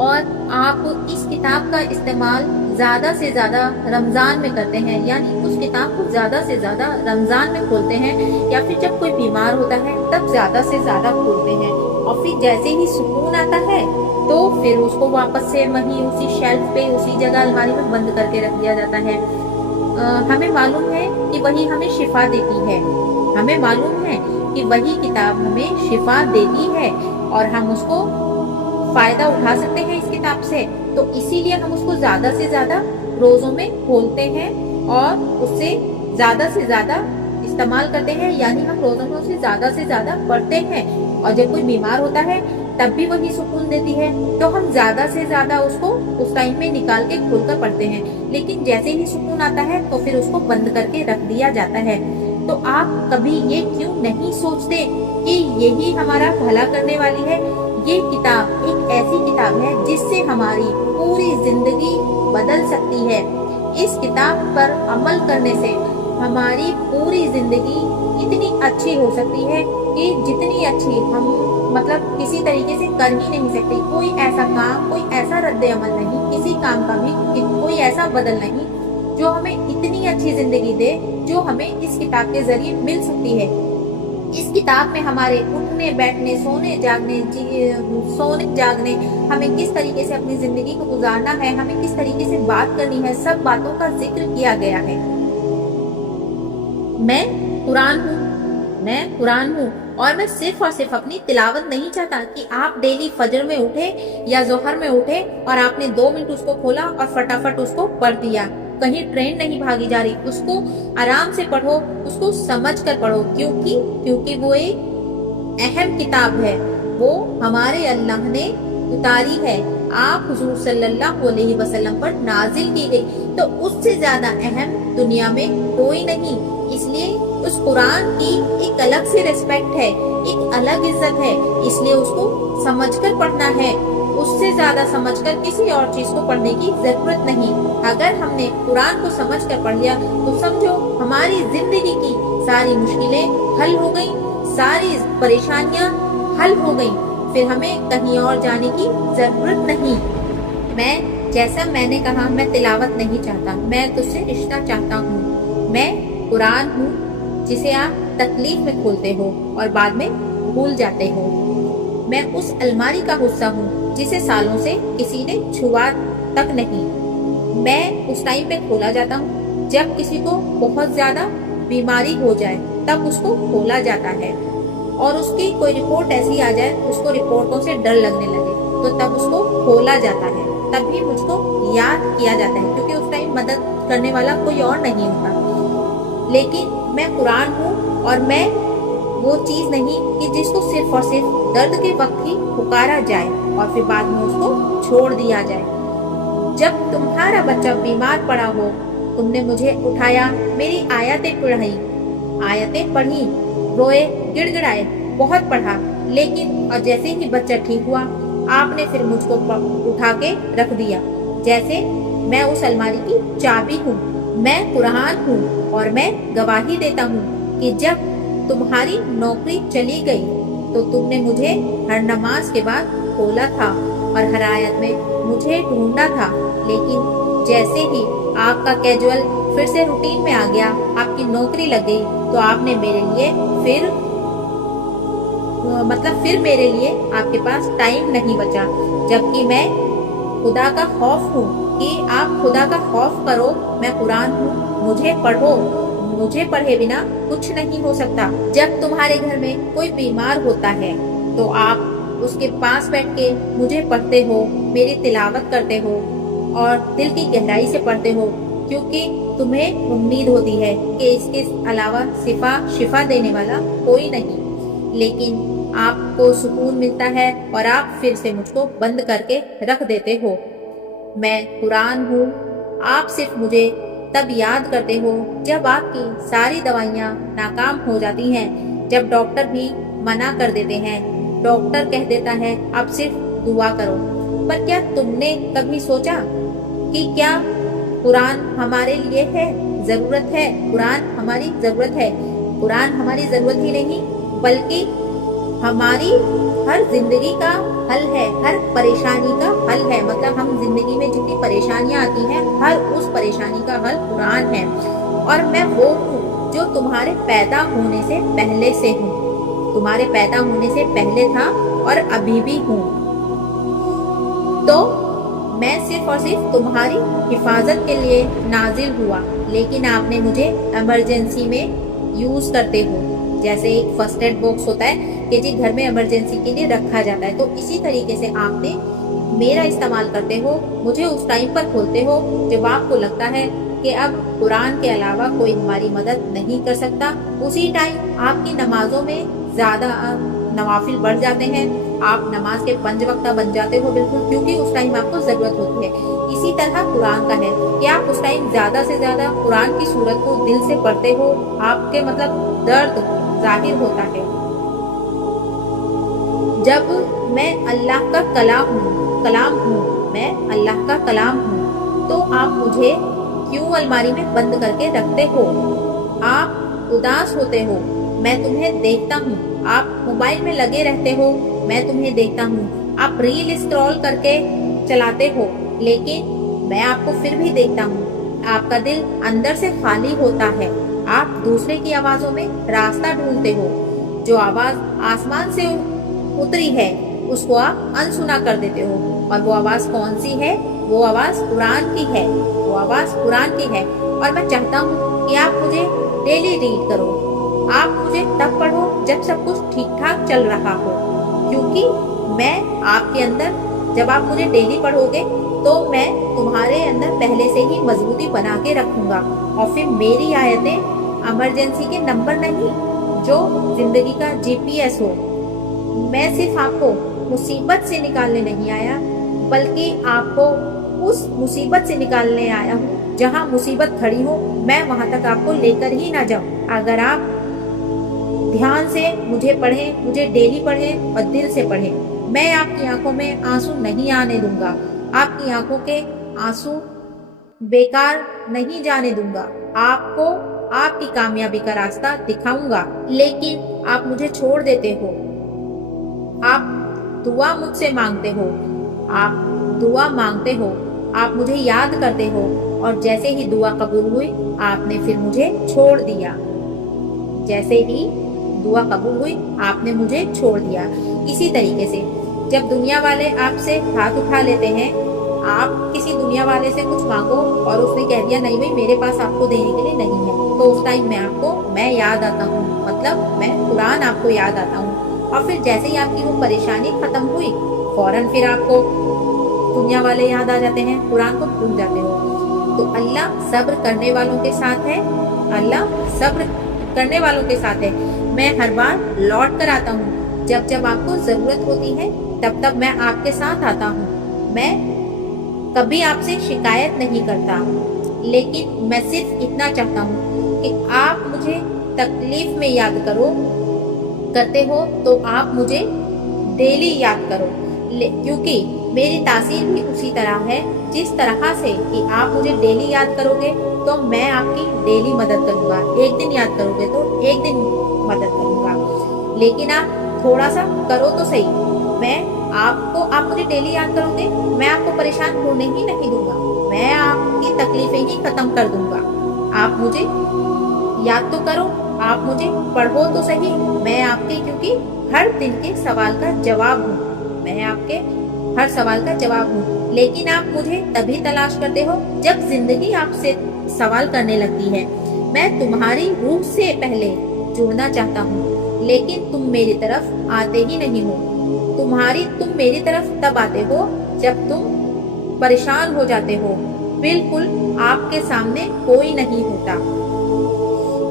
और आप इस किताब का इस्तेमाल ज्यादा से ज्यादा रमजान में करते हैं, यानी उस किताब को ज्यादा से ज्यादा रमजान में खोलते हैं, या फिर जब कोई बीमार होता है तब ज्यादा से ज्यादा खोलते हैं। और फिर जैसे ही सुकून आता है तो फिर उसको वापस से वहीं उसी शेल्फ पे, उसी जगह अलमारी में बंद करके रख दिया जाता है। हमें मालूम है कि वही हमें शिफा देती है, हमें मालूम है कि वही किताब हमें शिफा देती है, और हम उसको फायदा उठा सकते हैं इस किताब से। तो इसीलिए हम उसको ज्यादा से ज्यादा रोजों में खोलते हैं और उससे ज्यादा से ज्यादा इस्तेमाल करते हैं, यानी हम रोजों में उसे ज्यादा से ज्यादा पढ़ते हैं। और जब कोई बीमार होता है तब भी वही सुकून देती है, तो हम ज्यादा से ज्यादा उसको उस टाइम में निकाल के खोल कर पढ़ते हैं। लेकिन जैसे ही सुकून आता है तो फिर उसको बंद करके रख दिया जाता है। तो आप कभी ये क्यों नहीं सोचते कि यही हमारा भला करने वाली है। ये किताब एक ऐसी किताब है जिससे हमारी पूरी जिंदगी बदल सकती है। इस किताब पर अमल करने से हमारी पूरी जिंदगी इतनी अच्छी हो सकती है कि जितनी अच्छी हम मतलब किसी तरीके से कर ही नहीं सकते। कोई ऐसा काम, कोई ऐसा रद्द अमल नहीं, किसी काम का भी कोई ऐसा बदल नहीं जो हमें इतनी अच्छी जिंदगी दे जो हमें इस किताब के जरिए मिल सकती है। इस किताब में हमारे उठने बैठने, सोने जागने, हमें किस तरीके से अपनी जिंदगी को गुजारना है, हमें किस तरीके से बात करनी है, सब बातों का जिक्र किया गया है। मैं कुरान हूँ और मैं सिर्फ और सिर्फ अपनी तिलावत नहीं चाहता कि आप डेली फजर में उठे या जोहर में उठे और आपने 2 मिनट उसको खोला और फटाफट उसको पढ़ दिया। कहीं ट्रेन नहीं भागी जा रही, उसको आराम से पढ़ो, उसको समझ कर पढ़ो, क्योंकि वो एक अहम किताब है, वो हमारे अल्लाह ने उतारी है, आप हुजूर सल्लल्लाहु अलैहि वसल्लम पर नाजिल की गई, तो उससे ज्यादा अहम दुनिया में कोई नहीं। इसलिए उस कुरान की एक अलग से रिस्पेक्ट है, एक अलग इज्जत है, इसलिए उसको समझकर पढ़ना है। उससे ज्यादा समझकर किसी और चीज को पढ़ने की जरूरत नहीं। अगर हमने कुरान को समझकर पढ़ लिया तो समझो हमारी जिंदगी की सारी मुश्किलें हल हो गई, सारी परेशानियां हल हो गई, फिर हमें कहीं और जाने की जरूरत नहीं। जैसा मैंने कहा, मैं तिलावत नहीं चाहता, मैं तुझसे रिश्ता चाहता हूँ। मैं कुरान हूँ जिसे आप तकलीफ में खोलते हो और बाद में भूल जाते हो। मैं उस अलमारी का हिस्सा हूँ जिसे सालों से किसी ने छुआ तक नहीं। मैं उस टाइम पे खोला जाता हूँ जब किसी को बहुत ज्यादा बीमारी हो जाए, तब उसको खोला जाता है, और उसकी कोई रिपोर्ट ऐसी आ जाए, उसको रिपोर्टों से डर लगने लगे, तो तब उसको खोला जाता है, तभी मुझको याद किया जाता है, क्योंकि उस टाइम मदद करने वाला कोई और नहीं होता। लेकिन मैं कुरान हूँ और मैं वो चीज नहीं कि जिसको सिर्फ और सिर्फ दर्द के वक्त ही पुकारा जाए और फिर बाद में उसको छोड़ दिया जाए। जब तुम्हारा बच्चा बीमार पड़ा हो, तुमने मुझे उठाया, मेरी आयतें पढ़ी, रोए, गिड़गिड़ाए, बहुत पढ़ा, लेकिन और जैसे ही बच्चा ठीक हुआ, आपने फिर मुझको उठा के रख दिया, जैसे मैं उस अलमारी की चाबी हूँ। मैं कुरान हूँ और मैं गवाही देता हूँ कि जब तुम्हारी नौकरी चली गई तो तुमने मुझे हर नमाज के बाद खोला था और हर आयत में मुझे ढूंढा था, लेकिन जैसे ही आपका कैजुअल फिर से रूटीन में आ गया, आपकी नौकरी लग गई, तो आपने मेरे लिए फिर मेरे लिए आपके पास टाइम नहीं बचा। जबकि मैं खुदा का खौफ हूँ कि आप खुदा का खौफ करो। मैं कुरान हूँ, मुझे पढ़ो, मुझे पढ़े बिना कुछ नहीं हो सकता। जब तुम्हारे घर में कोई बीमार होता है तो आप उसके पास बैठ के मुझे पढ़ते हो, मेरी तिलावत करते हो और दिल की गहराई से पढ़ते हो, क्योंकि तुम्हें उम्मीद होती है कि इसके अलावा शिफा देने वाला कोई नहीं। लेकिन आपको सुकून मिलता है और आप फिर से मुझको बंद करके रख देते हो। मैं कुरान हूँ, आप सिर्फ मुझे तब याद करते हो जब आपकी सारी दवाइयाँ नाकाम हो जाती हैं, जब डॉक्टर भी मना कर देते हैं। डॉक्टर कह देता है आप सिर्फ दुआ करो, पर क्या तुमने कभी सोचा कि क्या कुरान हमारे लिए है, जरूरत है? कुरान हमारी जरूरत है। कुरान हमारी जरूरत ही नहीं बल्कि हमारी हर जिंदगी का हल है, हर परेशानी का हल है। मतलब हम जिंदगी में जितनी परेशानियां आती हैं, हर उस परेशानी का हल कुरान है। और मैं वो हूँ जो तुम्हारे पैदा होने से पहले से हूँ, तुम्हारे पैदा होने से पहले था और अभी भी हूँ। तो मैं सिर्फ और सिर्फ तुम्हारी हिफाजत के लिए नाजिल हुआ, लेकिन आपने मुझे इमरजेंसी में यूज करते हो। जैसे एक फर्स्ट एड बॉक्स होता है कि जी घर में इमरजेंसी के लिए रखा जाता है, तो इसी तरीके से आपने मेरा इस्तेमाल करते हो, मुझे उस टाइम पर खोलते हो जब आपको लगता है कि अब कुरान के अलावा कोई हमारी मदद नहीं कर सकता। उसी टाइम आपकी नमाजों में ज्यादा नवाफिल बढ़ जाते हैं, आप नमाज के 5 वक्ता बन जाते हो बिल्कुल, क्योंकि उस टाइम आपको जरूरत होती है। इसी तरह कुरान का है कि आप उस टाइम ज्यादा से ज्यादा कुरान की सूरत को दिल से पढ़ते हो, आपके मतलब दर्द जाहिर होता है। जब मैं अल्लाह का कलाम हूँ, मैं अल्लाह का कलाम हूँ, तो आप मुझे क्यों अलमारी में बंद करके रखते हो? आप उदास होते हो, मैं तुम्हें देखता हूँ। आप मोबाइल में लगे रहते हो, मैं तुम्हें देखता हूँ। आप रील स्क्रॉल करके चलाते हो, लेकिन मैं आपको फिर भी देखता हूँ। आपका दिल अंदर से खाली होता है। आप दूसरे की आवाजों में रास्ता ढूंढते हो। जो आवाज आसमान से उतरी है, उसको आप अनसुना कर देते हो। और वो आवाज कौन सी है? वो आवाज कुरान की है, वो आवाज कुरान की है। और मैं चाहता हूँ कि आप मुझे डेली रीड करो। आप मुझे तब पढ़ो जब सब कुछ ठीक ठाक चल रहा हो, क्योंकि मैं आपके अंदर, जब आप मुझे डेली पढ़ोगे तो मैं तुम्हारे अंदर पहले से ही मजबूती बना के रखूंगा। और फिर मेरी आयतें इमरजेंसी के नंबर नहीं, जो जिंदगी का GPS हो। मैं सिर्फ आपको मुसीबत से निकालने नहीं आया, बल्कि आपको उस मुसीबत से निकालने आया हूँ जहाँ मुसीबत खड़ी हो, मैं वहां तक आपको लेकर ही ना जाऊं। अगर आप ध्यान से मुझे पढ़ें, मुझे डेली पढ़ें और दिल से पढ़ें, मैं आपकी आंखों में आंसू नहीं आने दूंगा। आपकी आंखों के आंसू बेकार नहीं जाने दूंगा। आपको आपकी कामयाबी का रास्ता दिखाऊंगा, लेकिन आप मुझे छोड़ देते हो। आप दुआ मुझसे मांगते हो, आप दुआ मांगते हो, आप मुझे याद करते हो, और जैसे ही दुआ कबूल हुई, आपने फिर मुझे छोड़ दिया। जैसे ही दुआ कबूल हुई, आपने मुझे छोड़ दिया। इसी तरीके से जब दुनिया वाले आपसे हाथ उठा लेते हैं, आप किसी दुनिया वाले से कुछ मांगो और उसने कह दिया नहीं भाई मेरे पास आपको देने के लिए नहीं है, तो उस टाइम मैं याद आता हूँ, मतलब मैं कुरान आपको याद आता हूँ। और फिर जैसे ही आपकी वो परेशानी खत्म हुई, फौरन फिर आपको दुनिया वाले याद आ जाते हैं, कुरान को भूल जाते हो। तो अल्लाह सब्र करने वालों के साथ है, अल्लाह सब्र करने वालों के साथ है। मैं हर बार लौट कर आता हूँ, जब जब आपको जरूरत होती है तब तब मैं आपके साथ आता हूँ। मैं कभी आपसे शिकायत नहीं करता, लेकिन मैं सिर्फ इतना चाहता हूँ कि आप मुझे तकलीफ में याद करते हो तो आप मुझे डेली याद करो, क्योंकि मेरी तासीर भी उसी तरह है जिस तरह से कि आप मुझे डेली याद करोगे तो मैं आपकी डेली मदद करूंगा। एक दिन याद करोगे तो एक दिन मदद करूंगा, लेकिन आप थोड़ा सा करो तो सही। आप मुझे डेली याद करोगे, मैं आपको परेशान होने ही नहीं दूंगा, मैं आपकी तकलीफें ही खत्म कर दूंगा। आप मुझे याद तो करो, आप मुझे पढ़ो तो सही। मैं आपके, क्योंकि हर दिन के सवाल का जवाब हूँ, मैं आपके हर सवाल का जवाब हूँ। लेकिन आप मुझे तभी तलाश करते हो जब जिंदगी आपसे सवाल करने लगती है। मैं तुम्हारी रूह से पहले जुड़ना चाहता हूँ, लेकिन तुम मेरी तरफ आते ही नहीं हो। तुम मेरी तरफ तब आते हो जब तुम परेशान हो जाते हो, बिल्कुल आपके सामने कोई नहीं होता।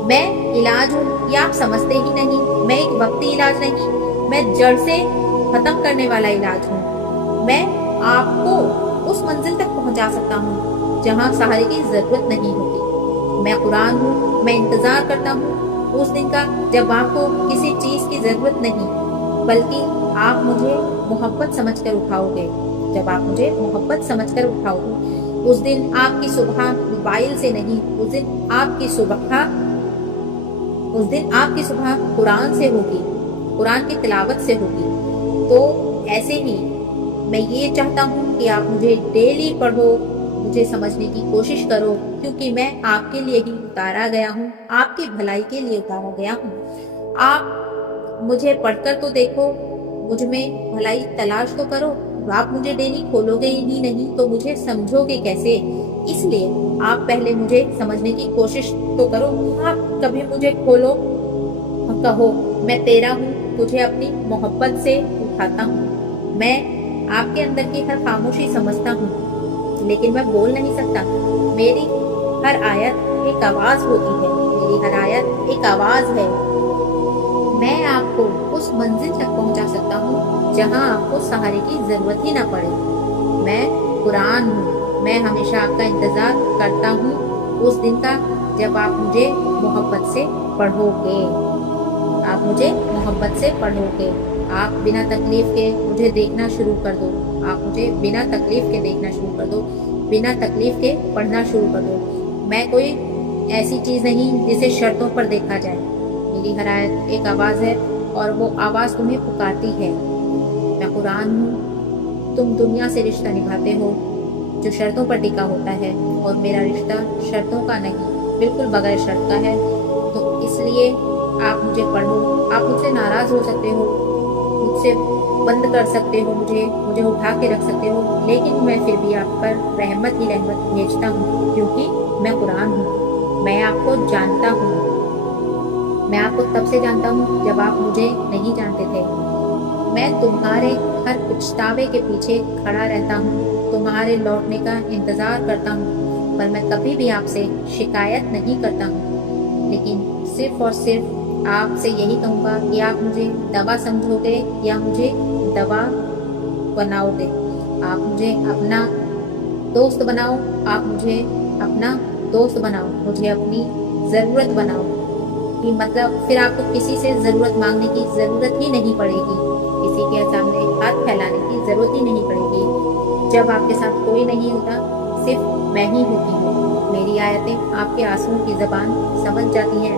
मैं इलाज हूँ, ये आप समझते ही नहीं। मैं एक वक्ती इलाज नहीं, मैं जड़ से खत्म करने वाला इलाज हूँ। मैं आपको उस मंजिल तक पहुँचा सकता हूँ जहाँ सहारे की जरूरत नहीं होती। मैं कुरान हूँ, मैं इंतजार करता हूँ उस दिन का जब आपको किसी चीज की जरूरत नहीं, बल्कि आप मुझे मोहब्बत समझकर उठाओगे। जब आप मुझे मोहब्बत समझकर उठाओगे, उस दिन आपकी सुबह मोबाइल से नहीं, उस दिन आपकी सुबह कुरान से होगी, कुरान की तिलावत से होगी। तो ऐसे ही मैं ये चाहता हूँ कि आप मुझे डेली पढ़ो, मुझे समझने की कोशिश करो, क्योंकि मैं आपके लिए ही उतारा गया हूँ, आपकी भलाई के लिए उतारा गया हूँ। आप मुझे पढ़कर तो देखो, मुझ में भलाई तलाश तो करो। आप मुझे डेली खोलोगे ही नहीं तो मुझे समझोगे कैसे? इसलिए आप पहले मुझे समझने की कोशिश तो करो। आप कभी मुझे खोलो, कहो मैं तेरा हूँ, तुझे अपनी मोहब्बत से उठाता हूँ। मैं आपके अंदर की हर खामोशी समझता हूँ, लेकिन मैं बोल नहीं सकता। मेरी हर आयत एक आवाज होती है, मेरी हर आयत एक आवाज है। میں آپ کو اس منزل تک پہنچا سکتا ہوں جہاں آپ کو سہارے کی ضرورت ہی نہ پڑے۔ میں قرآن ہوں، میں ہمیشہ آپ کا انتظار کرتا ہوں اس دن کا جب آپ مجھے محبت سے پڑھو گے۔ آپ مجھے محبت سے پڑھو گے۔ آپ بنا تکلیف کے مجھے دیکھنا شروع کر دو۔ آپ مجھے بنا تکلیف کے دیکھنا شروع کر دو، بنا تکلیف کے پڑھنا شروع کر دو۔ میں کوئی ایسی چیز نہیں جسے شرطوں پر دیکھا جائے۔ میری ہر آیت ایک آواز ہے اور وہ آواز تمہیں پکارتی ہے۔ میں قرآن ہوں، تم دنیا سے رشتہ نبھاتے ہو جو شرطوں پر ٹکا ہوتا ہے، اور میرا رشتہ شرطوں کا نہیں، بالکل بغیر شرط کا ہے۔ تو اس لیے آپ مجھے پڑھو۔ آپ مجھ سے ناراض ہو سکتے ہو، مجھ سے بند کر سکتے ہو، مجھے اٹھا کے رکھ سکتے ہو، لیکن میں پھر بھی آپ پر رحمت ہی رحمت بھیجتا ہوں، کیونکہ میں قرآن ہوں۔ میں آپ کو جانتا ہوں۔ میں آپ کو تب سے جانتا ہوں جب آپ مجھے نہیں جانتے تھے۔ میں تمہارے ہر پچھتاوے کے پیچھے کھڑا رہتا ہوں، تمہارے لوٹنے کا انتظار کرتا ہوں، پر میں کبھی بھی آپ سے شکایت نہیں کرتا ہوں، لیکن صرف اور صرف آپ سے یہی کہوں گا کہ آپ مجھے دوا سمجھو گے یا مجھے دوا بناؤ گے۔ آپ مجھے اپنا دوست بناؤ، آپ مجھے اپنا دوست بناؤ، مجھے اپنی ضرورت بناؤ، کہ مطلب پھر آپ کو کسی سے ضرورت مانگنے کی ضرورت ہی نہیں پڑے گی، کسی کے سامنے ہاتھ پھیلانے کی ضرورت ہی نہیں پڑے گی۔ جب آپ کے ساتھ کوئی نہیں ہوتا، صرف میں ہی ہوتی ہوں۔ میری آیتیں آپ کے آنسوؤں کی زبان سمجھ جاتی ہیں۔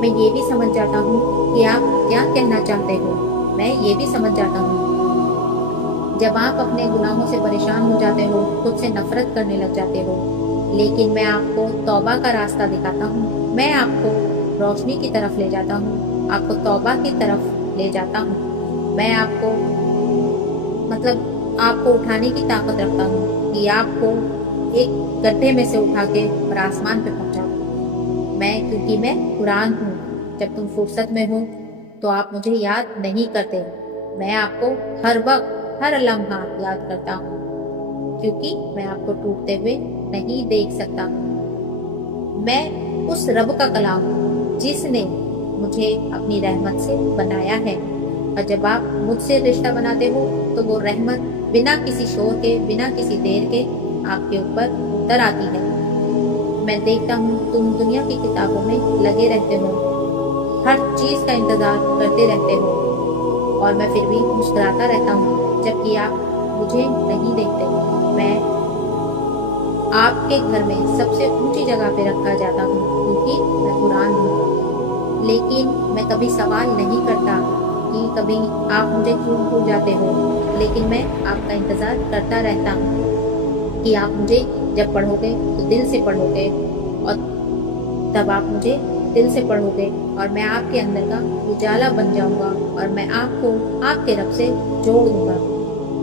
میں یہ بھی سمجھ جاتا ہوں کہ آپ کیا کہنا چاہتے ہو۔ میں یہ بھی سمجھ جاتا ہوں جب آپ اپنے گناہوں سے پریشان ہو جاتے ہو، خود سے نفرت کرنے لگ جاتے ہو، لیکن میں آپ کو توبہ کا راستہ دکھاتا ہوں۔ میں آپ کو روشنی کی طرف لے جاتا ہوں، آپ کو توبہ کی طرف لے جاتا ہوں۔ میں آپ کو آپ کو اٹھانے کی طاقت رکھتا ہوں کہ آپ کو ایک گڈھے میں سے اٹھا کے اور آسمان پہ پہنچاؤں۔ کیونکہ میں قرآن ہوں۔ جب تم فرصت میں ہو تو آپ مجھے یاد نہیں کرتے، میں آپ کو ہر وقت ہر لمحہ یاد کرتا ہوں، کیونکہ میں آپ کو ٹوٹتے ہوئے نہیں دیکھ سکتا۔ میں اس رب کا کلام ہوں جس نے مجھے اپنی رحمت سے بنایا ہے، اور جب آپ مجھ سے رشتہ بناتے ہو تو وہ رحمت بنا کسی شور کے، بنا کسی دیر کے آپ کے اوپر اتر آتی ہے۔ میں دیکھتا ہوں تم دنیا کی کتابوں میں لگے رہتے ہو، ہر چیز کا انتظار کرتے رہتے ہو، اور میں پھر بھی مسکراتا رہتا ہوں جبکہ آپ مجھے نہیں دیکھتے۔ میں آپ کے گھر میں سب سے اونچی جگہ پہ رکھا جاتا ہوں کیونکہ میں قرآن ہوں، لیکن میں کبھی سوال نہیں کرتا کہ کبھی آپ مجھے کیوں بھول جاتے ہو، لیکن میں آپ کا انتظار کرتا رہتا ہوں کہ آپ مجھے جب پڑھو گے تو دل سے پڑھو گے، اور تب آپ مجھے دل سے پڑھو گے اور میں آپ کے اندر کا اجالا بن جاؤں گا، اور میں آپ کو آپ کے رب سے جوڑ دوں گا۔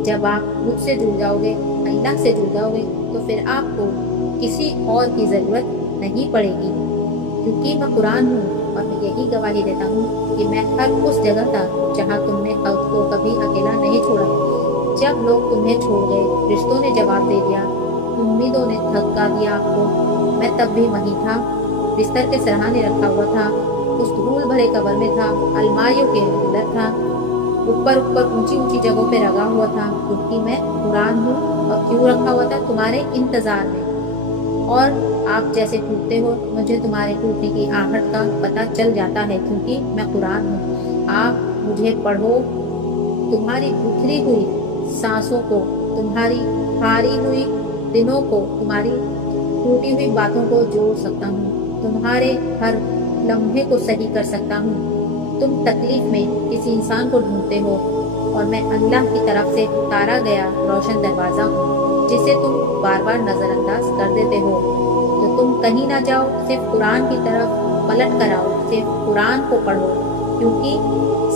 جب آپ مجھ سے جڑ جاؤ گے، اللہ سے جڑ جاؤ گے، تو پھر آپ کو کسی اور کی ضرورت نہیں پڑے گی، کیونکہ میں قرآن ہوں، اور میں یہی گواہی دیتا ہوں کہ میں ہر اس جگہ تھا جہاں تم نے خود کو کبھی اکیلا نہیں چھوڑا۔ جب لوگ تمہیں چھوڑ گئے، رشتوں نے جواب دے دیا، امیدوں نے دھکا دیا آپ کو، میں تب بھی وہیں تھا، بستر کے سرہانے رکھا ہوا تھا، اس دھول بھرے قبر میں تھا، الماریوں کے اندر تھا، اوپر اونچی اونچی جگہوں پہ رگا ہوا تھا، کیونکہ میں قرآن ہوں۔ اور کیوں رکھا ہوا تھا؟ تمہارے انتظار میں۔ اور آپ جیسے ٹوٹتے ہو، مجھے تمہارے ٹوٹنے کی آہٹ کا پتہ چل جاتا ہے، کیونکہ میں قرآن ہوں۔ آپ مجھے پڑھو، تمہاری بکھری ہوئی سانسوں کو، تمہاری ہاری ہوئی دنوں کو، تمہاری ٹوٹی ہوئی باتوں کو جوڑ سکتا ہوں، تمہارے ہر لمحے کو صحیح کر سکتا ہوں۔ تم تکلیف میں کسی انسان کو ڈھونڈتے ہو، اور میں اللہ کی طرف سے اتارا گیا روشن دروازہ ہوں جسے تم بار بار نظر انداز کر دیتے ہو۔ تو تم کہیں نہ جاؤ، صرف قرآن کی طرف پلٹ کر آؤ، صرف قرآن کو پڑھو، کیونکہ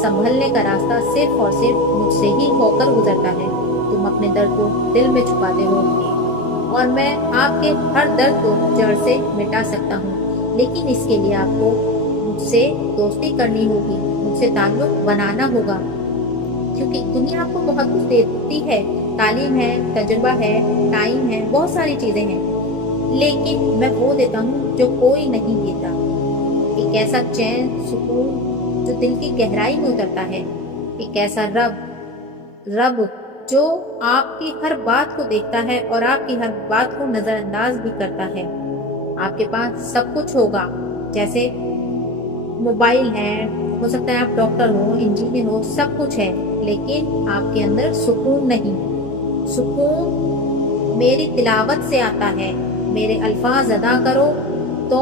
سنبھلنے کا راستہ صرف اور صرف مجھ سے ہی ہو کر گزرتا ہے۔ تم اپنے درد کو دل میں چھپاتے ہو، اور میں آپ کے ہر درد کو جڑ سے مٹا سکتا ہوں، لیکن اس کے لیے آپ کو مجھ سے دوستی کرنی ہوگی، مجھ سے تعلق بنانا ہوگا، کیونکہ دنیا آپ کو بہت کچھ دیتی ہے، تعلیم ہے، تجربہ ہے، ٹائم ہے، بہت ساری چیزیں ہیں، لیکن میں وہ دیتا ہوں جو کوئی نہیں دیتا، ایک ایسا چین، سکون جو دل کی گہرائی میں اترتا ہے، ایک ایسا رب جو آپ کی ہر بات کو دیکھتا ہے اور آپ کی ہر بات کو نظر انداز بھی کرتا ہے۔ آپ کے پاس سب کچھ ہوگا، جیسے موبائل ہے، ہو سکتا ہے آپ ڈاکٹر ہو، انجینئر ہو، سب کچھ ہے، لیکن آپ کے اندر سکون نہیں۔ سکون میری تلاوت سے آتا ہے، میرے الفاظ ادا کرو تو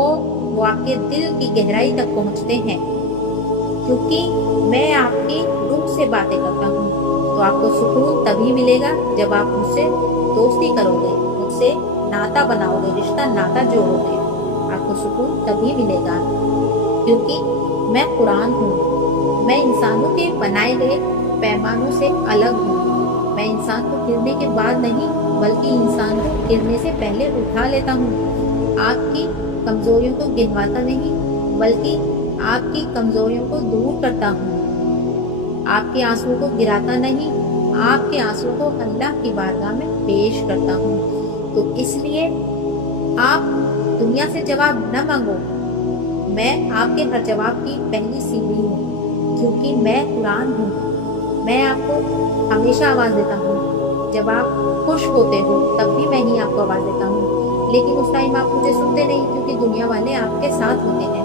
وہ آپ کے دل کی گہرائی تک پہنچتے ہیں، کیونکہ میں آپ کی روح سے باتیں کرتا ہوں۔ تو آپ کو سکون تبھی ملے گا جب آپ مجھ سے دوستی کرو گے، مجھ سے ناتا بناؤ گے، رشتہ ناتا جوڑو گے، آپ کو سکون تبھی ملے گا، کیونکہ میں قرآن ہوں، میں انسانوں کے بنائے گئے پیمانوں سے الگ ہوں، میں انسان کو گرنے کے بعد نہیں بلکہ انسان کو گرنے سے پہلے اٹھا لیتا ہوں، آپ کی کمزوریوں کو گنواتا نہیں بلکہ آپ کی کمزوریوں کو دور کرتا ہوں، آپ کے آنسو کو گراتا نہیں، آپ کے آنسو کو اللہ کی بارگاہ میں پیش کرتا ہوں۔ تو اس لیے آپ دنیا سے جواب نہ مانگو، میں آپ کے ہر جواب کی پہلی سیڑھی ہوں، کیونکہ میں قرآن ہوں۔ میں آپ کو ہمیشہ آواز دیتا ہوں، جب آپ خوش ہوتے ہو تب بھی میں ہی آپ کو آواز دیتا ہوں، لیکن اس ٹائم آپ مجھے سنتے نہیں، کیونکہ دنیا والے آپ کے ساتھ ہوتے ہیں،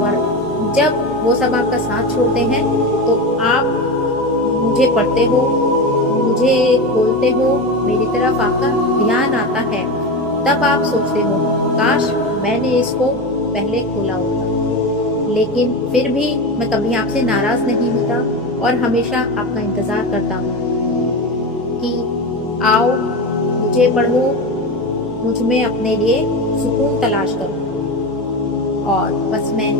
اور جب وہ سب آپ کا ساتھ چھوڑتے ہیں تو آپ مجھے پڑھتے ہو، مجھے بولتے ہو، میری طرف آپ کا دھیان آتا ہے، تب آپ سوچتے ہو کاش میں نے اس کو پہلے کھولا ہوتا، لیکن پھر بھی میں کبھی آپ سے ناراض نہیں ہوتا اور ہمیشہ آپ کا انتظار کرتا ہوں کہ آؤ مجھے پڑھو، مجھ میں اپنے لیے سکون تلاش کرو۔ اور بس میں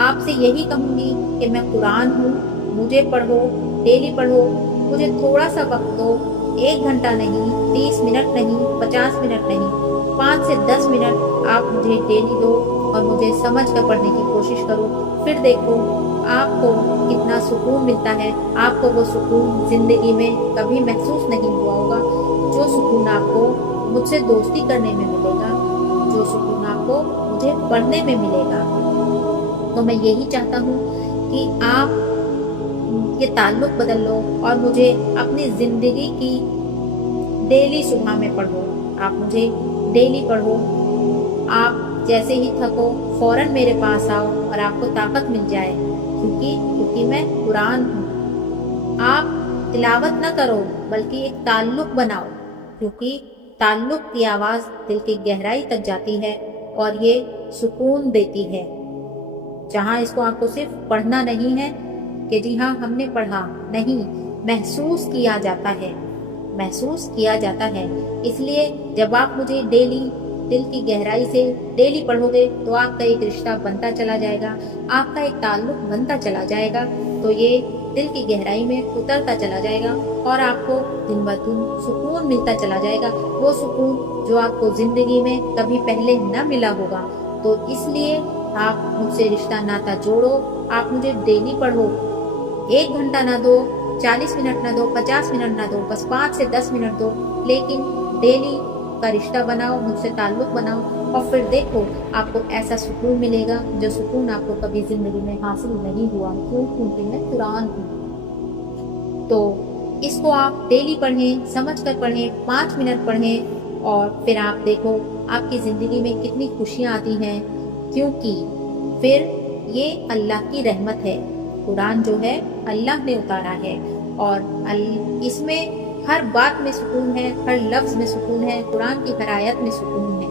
آپ سے یہی کہوں گی کہ میں قرآن ہوں، مجھے پڑھو، ڈیلی پڑھو، مجھے تھوڑا سا وقت دو، 1 گھنٹہ نہیں، 30 منٹ نہیں، 50 منٹ نہیں، 5 سے 10 منٹ آپ مجھے ڈیلی دو اور مجھے سمجھ کر پڑھنے کی کوشش کرو، پھر دیکھو آپ کو کتنا سکون ملتا ہے۔ آپ کو وہ سکون زندگی میں کبھی محسوس نہیں ہوا ہوگا، جو سکون آپ کو مجھ سے دوستی کرنے میں ملے گا، جو سکون آپ کو مجھے پڑھنے میں ملے گا۔ تو میں یہی چاہتا ہوں کہ آپ یہ تعلق بدل لو اور مجھے اپنی زندگی کی ڈیلی صبح میں پڑھو، آپ مجھے ڈیلی پڑھو، آپ جیسے ہی تھکو فوراً میرے پاس آؤ اور آپ کو طاقت مل جائے، کیونکہ میں قرآن ہوں۔ آپ تلاوت نہ کرو بلکہ ایک تعلق بناؤ، کیونکہ تعلق کی آواز دل کی گہرائی تک جاتی ہے اور یہ سکون دیتی ہے، جہاں اس کو آپ کو صرف پڑھنا نہیں ہے کہ جی ہاں ہم نے پڑھا، نہیں، محسوس کیا جاتا ہے، محسوس کیا جاتا ہے۔ اس لیے جب آپ مجھے ڈیلی دل کی گہرائی سے ڈیلی پڑھو گے تو آپ کا ایک رشتہ بنتا چلا جائے گا، آپ کا ایک تعلق بنتا چلا جائے گا، تو یہ دل کی گہرائی میں اترتا چلا جائے گا اور آپ کو دن بہ دن سکون ملتا چلا جائے گا، وہ سکون جو آپ کو زندگی میں کبھی پہلے نہ ملا ہوگا۔ تو اس لیے آپ مجھ سے رشتہ ناتا جوڑو، آپ مجھے ڈیلی پڑھو، 1 گھنٹہ نہ دو، 40 منٹ نہ دو، 50 منٹ نہ دو، بس 5 سے 10 منٹ دو، لیکن ڈیلی کا رشتہ بناؤ، مجھ سے تعلق بناؤ، اور پھر دیکھو آپ کو ایسا سکون ملے گا جو سکون آپ کو کبھی زندگی میں حاصل نہیں ہوا، کیونکہ میں قرآن ہوں۔ تو اس کو آپ ڈیلی پڑھیں، سمجھ کر پڑھیں، 5 منٹ پڑھیں، اور پھر آپ دیکھو آپ کی زندگی میں کتنی خوشیاں آتی ہیں، کیونکہ پھر یہ اللہ کی رحمت ہے۔ قرآن جو ہے اللہ نے اتارا ہے اور اس میں ہر بات میں سکون ہے، ہر لفظ میں سکون ہے، قرآن کی ہر آیت میں سکون ہے۔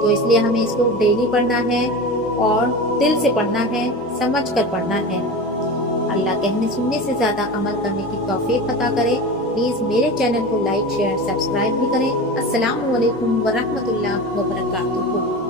تو اس لیے ہمیں اس کو ڈیلی پڑھنا ہے اور دل سے پڑھنا ہے، سمجھ کر پڑھنا ہے۔ اللہ کہنے سننے سے زیادہ عمل کرنے کی توفیق عطا کرے۔ پلیز میرے چینل کو لائک، شیئر، سبسکرائب بھی کریں۔ السلام علیکم ورحمۃ اللہ وبرکاتہ۔